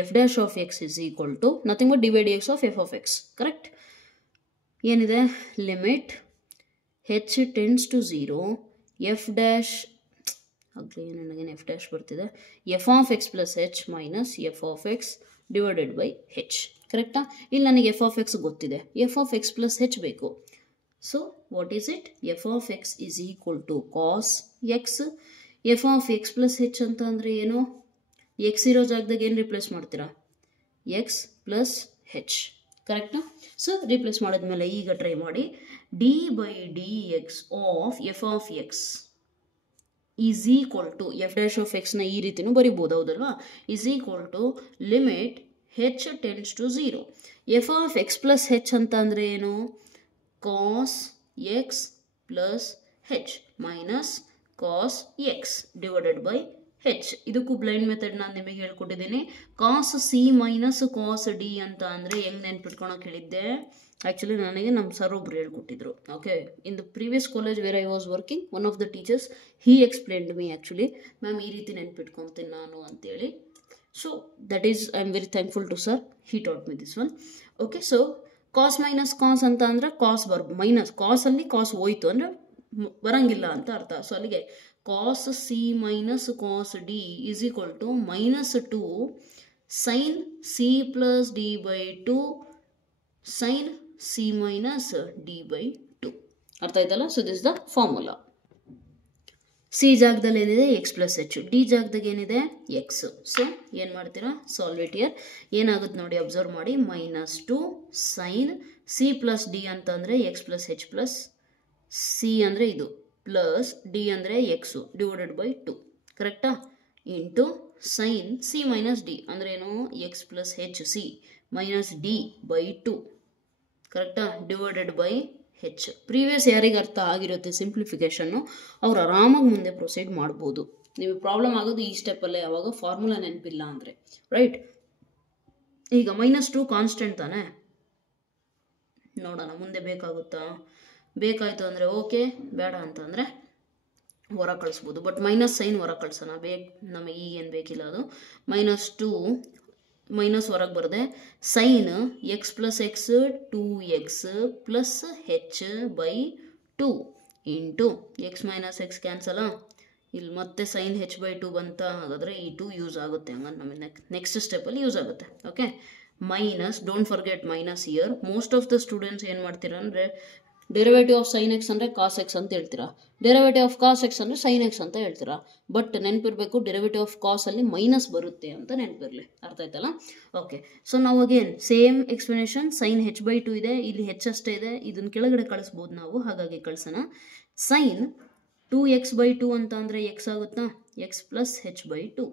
F dash of X is equal to nothing but D by D X of F of X. Correct? ಏನಿದೆ? Limit H tends to 0 F dash ಆಗಲಿ ನನಗೇನು ಎಫ್ ಡ್ಯಾಶ್ ಬರ್ತಿದೆ, F of X plus H minus F of X divided by H. ಕರೆಕ್ಟಾ? ಇಲ್ಲಿ ನನಗೆ ಎಫ್ ಆಫ್ ಎಕ್ಸ್ ಗೊತ್ತಿದೆ, F of X plus H ಬೇಕು. So what is it? F of X is equal to cos X. F of X plus H ಅಂತ ಅಂದರೆ ಏನು? ಎಕ್ಸ್ ಇರೋ ಜಾಗದಾಗ ಏನು ರಿಪ್ಲೇಸ್ ಮಾಡ್ತೀರಾ? X plus H. ಕರೆಕ್ಟಾ? ಸೊ ರಿಪ್ಲೇಸ್ ಮಾಡಿದ್ಮೇಲೆ ಈಗ ಟ್ರೈ ಮಾಡಿ. D by D X of F of X is equal to F dash of ಎಕ್ಸ್ನ ಈ ರೀತಿನೂ ಬರಿಬೋದು, ಹೌದಲ್ವಾ? Is equal to limit H tends to 0 F of X plus H ಅಂತ ಅಂದರೆ ಏನು? Cos X plus H minus cos X divided by H. ಇದಕ್ಕೂ ಬ್ಲೈಂಡ್ ಮೆಥಡ್ ನಾನು ನಿಮಗೆ ಹೇಳ್ಕೊಟ್ಟಿದ್ದೀನಿ. Cos C minus cos D ಅಂತ ಅಂದರೆ ಹೆಂಗೆ ನೆನ್ಪಿಟ್ಕೊಳಕ್ಕೆ ಹೇಳಿದ್ದೆ? ಆ್ಯಕ್ಚುಲಿ ನನಗೆ ನಮ್ಮ ಸರ್ ಒಬ್ರು ಹೇಳ್ಕೊಟ್ಟಿದ್ರು. Okay, in the previous college where I was working, one of the teachers he explained me actually, ma'am ಈ ರೀತಿ ನೆನ್ಪಿಟ್ಕೊತೀನಿ ನಾನು ಅಂತೇಳಿ. So that is I am very thankful to sir, he taught me this one. Okay, so cos minus cos ಅಂತ ಅಂದರೆ ಕಾಸ್ ಮೈನಸ್ ಕಾಸಲ್ಲಿ ಕಾಸ್ ಹೋಯ್ತು ಅಂದರೆ ಬರಂಗಿಲ್ಲ ಅಂತ ಅರ್ಥ. ಸೊ ಅಲ್ಲಿಗೆ cos C minus cos D is equal to -2 sine C plus D by 2 sine C minus D by 2. ಅರ್ಥ ಆಯ್ತಲ್ಲ? So this the formula. C ಜಾಗದಲ್ಲಿ ಏನಿದೆ? X plus h. ಡಿ ಜಾಗದಾಗ ಏನಿದೆ? ಎಕ್ಸ್. ಸೊ ಏನು ಮಾಡ್ತೀರಾ? Solve it here. ಏನಾಗುತ್ತೆ ನೋಡಿ, ಅಬ್ಸರ್ವ್ ಮಾಡಿ. -2 ಸೈನ್ ಸಿ ಪ್ಲಸ್ ಡಿ ಅಂತಂದರೆ X plus H plus C ಅಂದರೆ ಇದು ಪ್ಲಸ್ ಡಿ ಅಂದರೆ ಎಕ್ಸು ಡಿವೈಡೆಡ್ ಬೈ 2. ಕರೆಕ್ಟಾ? Into sine C minus D ಅಂದರೆ ಏನು? X plus H C minus D by 2. ಕರೆಕ್ಟಾ? Divided by H. ಪ್ರೀವಿಯಸ್ ಯಾರಿಗೆ ಅರ್ಥ ಆಗಿರುತ್ತೆ ಸಿಂಪ್ಲಿಫಿಕೇಶನ್ನು ಅವ್ರು ಆರಾಮಾಗಿ ಮುಂದೆ ಪ್ರೊಸೀಡ್ ಮಾಡ್ಬೋದು. ನಿಮಗೆ ಪ್ರಾಬ್ಲಮ್ ಆಗೋದು ಈ ಸ್ಟೆಪ್ಪಲ್ಲೇ, ಯಾವಾಗ ಫಾರ್ಮುಲಾ ನೆನಪಿಲ್ಲ ಅಂದರೆ. ರೈಟ್? ಈಗ -2 ಕಾನ್ಸ್ಟೆಂಟ್ ತಾನೆ, ನೋಡೋಣ ಮುಂದೆ ಬೇಕಾಗುತ್ತಾ? ಬೇಕಾಯಿತು ಅಂದರೆ ಓಕೆ, ಬೇಡ ಅಂತಂದರೆ ಹೊರ ಕಳಿಸ್ಬೋದು. ಬಟ್ ಮೈನಸ್ ಸೈನ್ ಹೊರ ಕಳ್ಸೋಣ, ನಮಗೆ ಈಗೇನು ಬೇಕಿಲ್ಲ ಅದು. -2 ಮೈನಸ್ ಹೊರಗೆ ಬರದೆ sine X plus X 2x plus H by 2 into X minus X cancel. ಇಲ್ಲಿ ಮತ್ತೆ ಸೈನ್ ಹೆಚ್ ಬೈ 2 ಬಂತ, ಹಾಗಾದರೆ ಈ 2 ಯೂಸ್ ಆಗುತ್ತೆ. ಹಂಗಂದ್ರೆ ನಮಗೆ ನೆಕ್ಸ್ಟ್ ಸ್ಟೆಪ್ಪಲ್ಲಿ ಯೂಸ್ ಆಗುತ್ತೆ. Okay, minus, don't forget minus year. Most of the students ಏನು ಮಾಡ್ತೀರಾ ಅಂದರೆ ಡೆರಿವೇಟಿವ್ ಆಫ್ ಸೈನ್ ಎಕ್ಸ್ ಅಂದರೆ ಕಾಸ್ ಎಕ್ಸ್ ಅಂತ ಹೇಳ್ತೀರಾ, ಡೆರಿವೇಟಿವ್ ಆಫ್ ಕಾಸ್ ಎಕ್ಸ್ ಅಂದರೆ ಸೈನ್ ಎಕ್ಸ್ ಅಂತ ಹೇಳ್ತೀರಾ. ಬಟ್ ನೆನಪಿರಬೇಕು, ಡೆರಿವೇಟಿವ್ ಆಫ್ ಕಾಸಲ್ಲಿ ಮೈನಸ್ ಬರುತ್ತೆ ಅಂತ ನೆನಪಿರಲಿ. ಅರ್ಥ ಆಯ್ತಲ್ಲ? ಓಕೆ, ಸೊ ನಾವು again same explanation. Sine H by 2 ಇದೆ, ಇಲ್ಲಿ ಹೆಚ್ ಅಷ್ಟೇ ಇದೆ, ಇದನ್ನು ಕೆಳಗಡೆ ಕಳಿಸ್ಬೋದು ನಾವು, ಹಾಗಾಗಿ ಕಳಿಸೋಣ. ಸೈನ್ 2x ಬೈ 2 ಅಂತ ಅಂದರೆ ಎಕ್ಸ್ ಆಗುತ್ತಾ? X plus H by 2.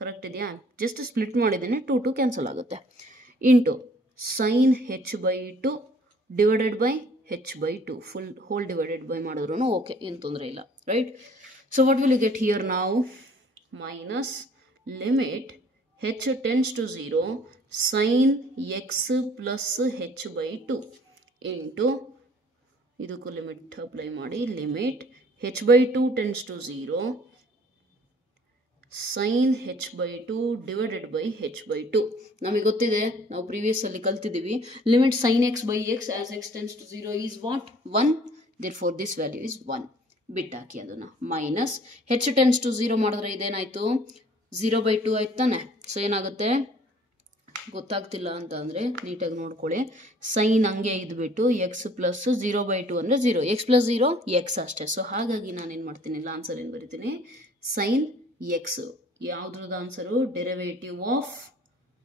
Correct ಇದೆಯಾ? ಜಸ್ಟ್ ಸ್ಪ್ಲಿಟ್ ಮಾಡಿದ್ದೇನೆ, 2 ಕ್ಯಾನ್ಸಲ್ ಆಗುತ್ತೆ. Into sine H by 2 divided by H by 2 full whole divided by ಮಾಡಿದ್ರು ಓಕೆ, ಏನು ತೊಂದರೆ ಇಲ್ಲ. Right? So what will you get here ನಾವು? Minus limit H tends to 0 sine X plus H by 2 into ಇದಕ್ಕೂ ಲಿಮಿಟ್ ಅಪ್ಲೈ ಮಾಡಿ, limit H by 2 tends to 0 sine h/2 divided by h/2. ನಮಗೆ ಗೊತ್ತಿದೆ, ನಾವು ಪ್ರೀವಿಯಸ್ ಅಲ್ಲಿ ಕಲ್ತಿದ್ದೀವಿ, limit sin x by x as x tends to 0 is what? 1. therefore this value is 1. ಬಿಟ್ಟಾಕಿ ಅದನ್ನು. ಮೈನಸ್ h tends to 0 ಮಾಡಿದ್ರೆ ಇದೇನಾಯಿತು? 0/2 ಆಯ್ತು ತಾನೆ. ಸೊ ಏನಾಗುತ್ತೆ? ಗೊತ್ತಾಗ್ತಿಲ್ಲ ಅಂತ ಅಂದರೆ ನೀಟಾಗಿ ನೋಡ್ಕೊಳ್ಳಿ. ಸೈನ್ ಹಂಗೆ ಇದ್ಬಿಟ್ಟು ಎಕ್ಸ್ ಪ್ಲಸ್ 0/2 ಅಂದರೆ 0, x ಪ್ಲಸ್ 0 ಎಕ್ಸ್ ಅಷ್ಟೇ. ಸೊ ಹಾಗಾಗಿ ನಾನೇನು ಮಾಡ್ತೀನಿ, ಇಲ್ಲ ಆನ್ಸರ್ ಏನು ಬರಿತೀನಿ, ಸೈನ್ ಎಕ್ಸ್. ಯಾವುದ್ರದ್ದು answer? Derivative of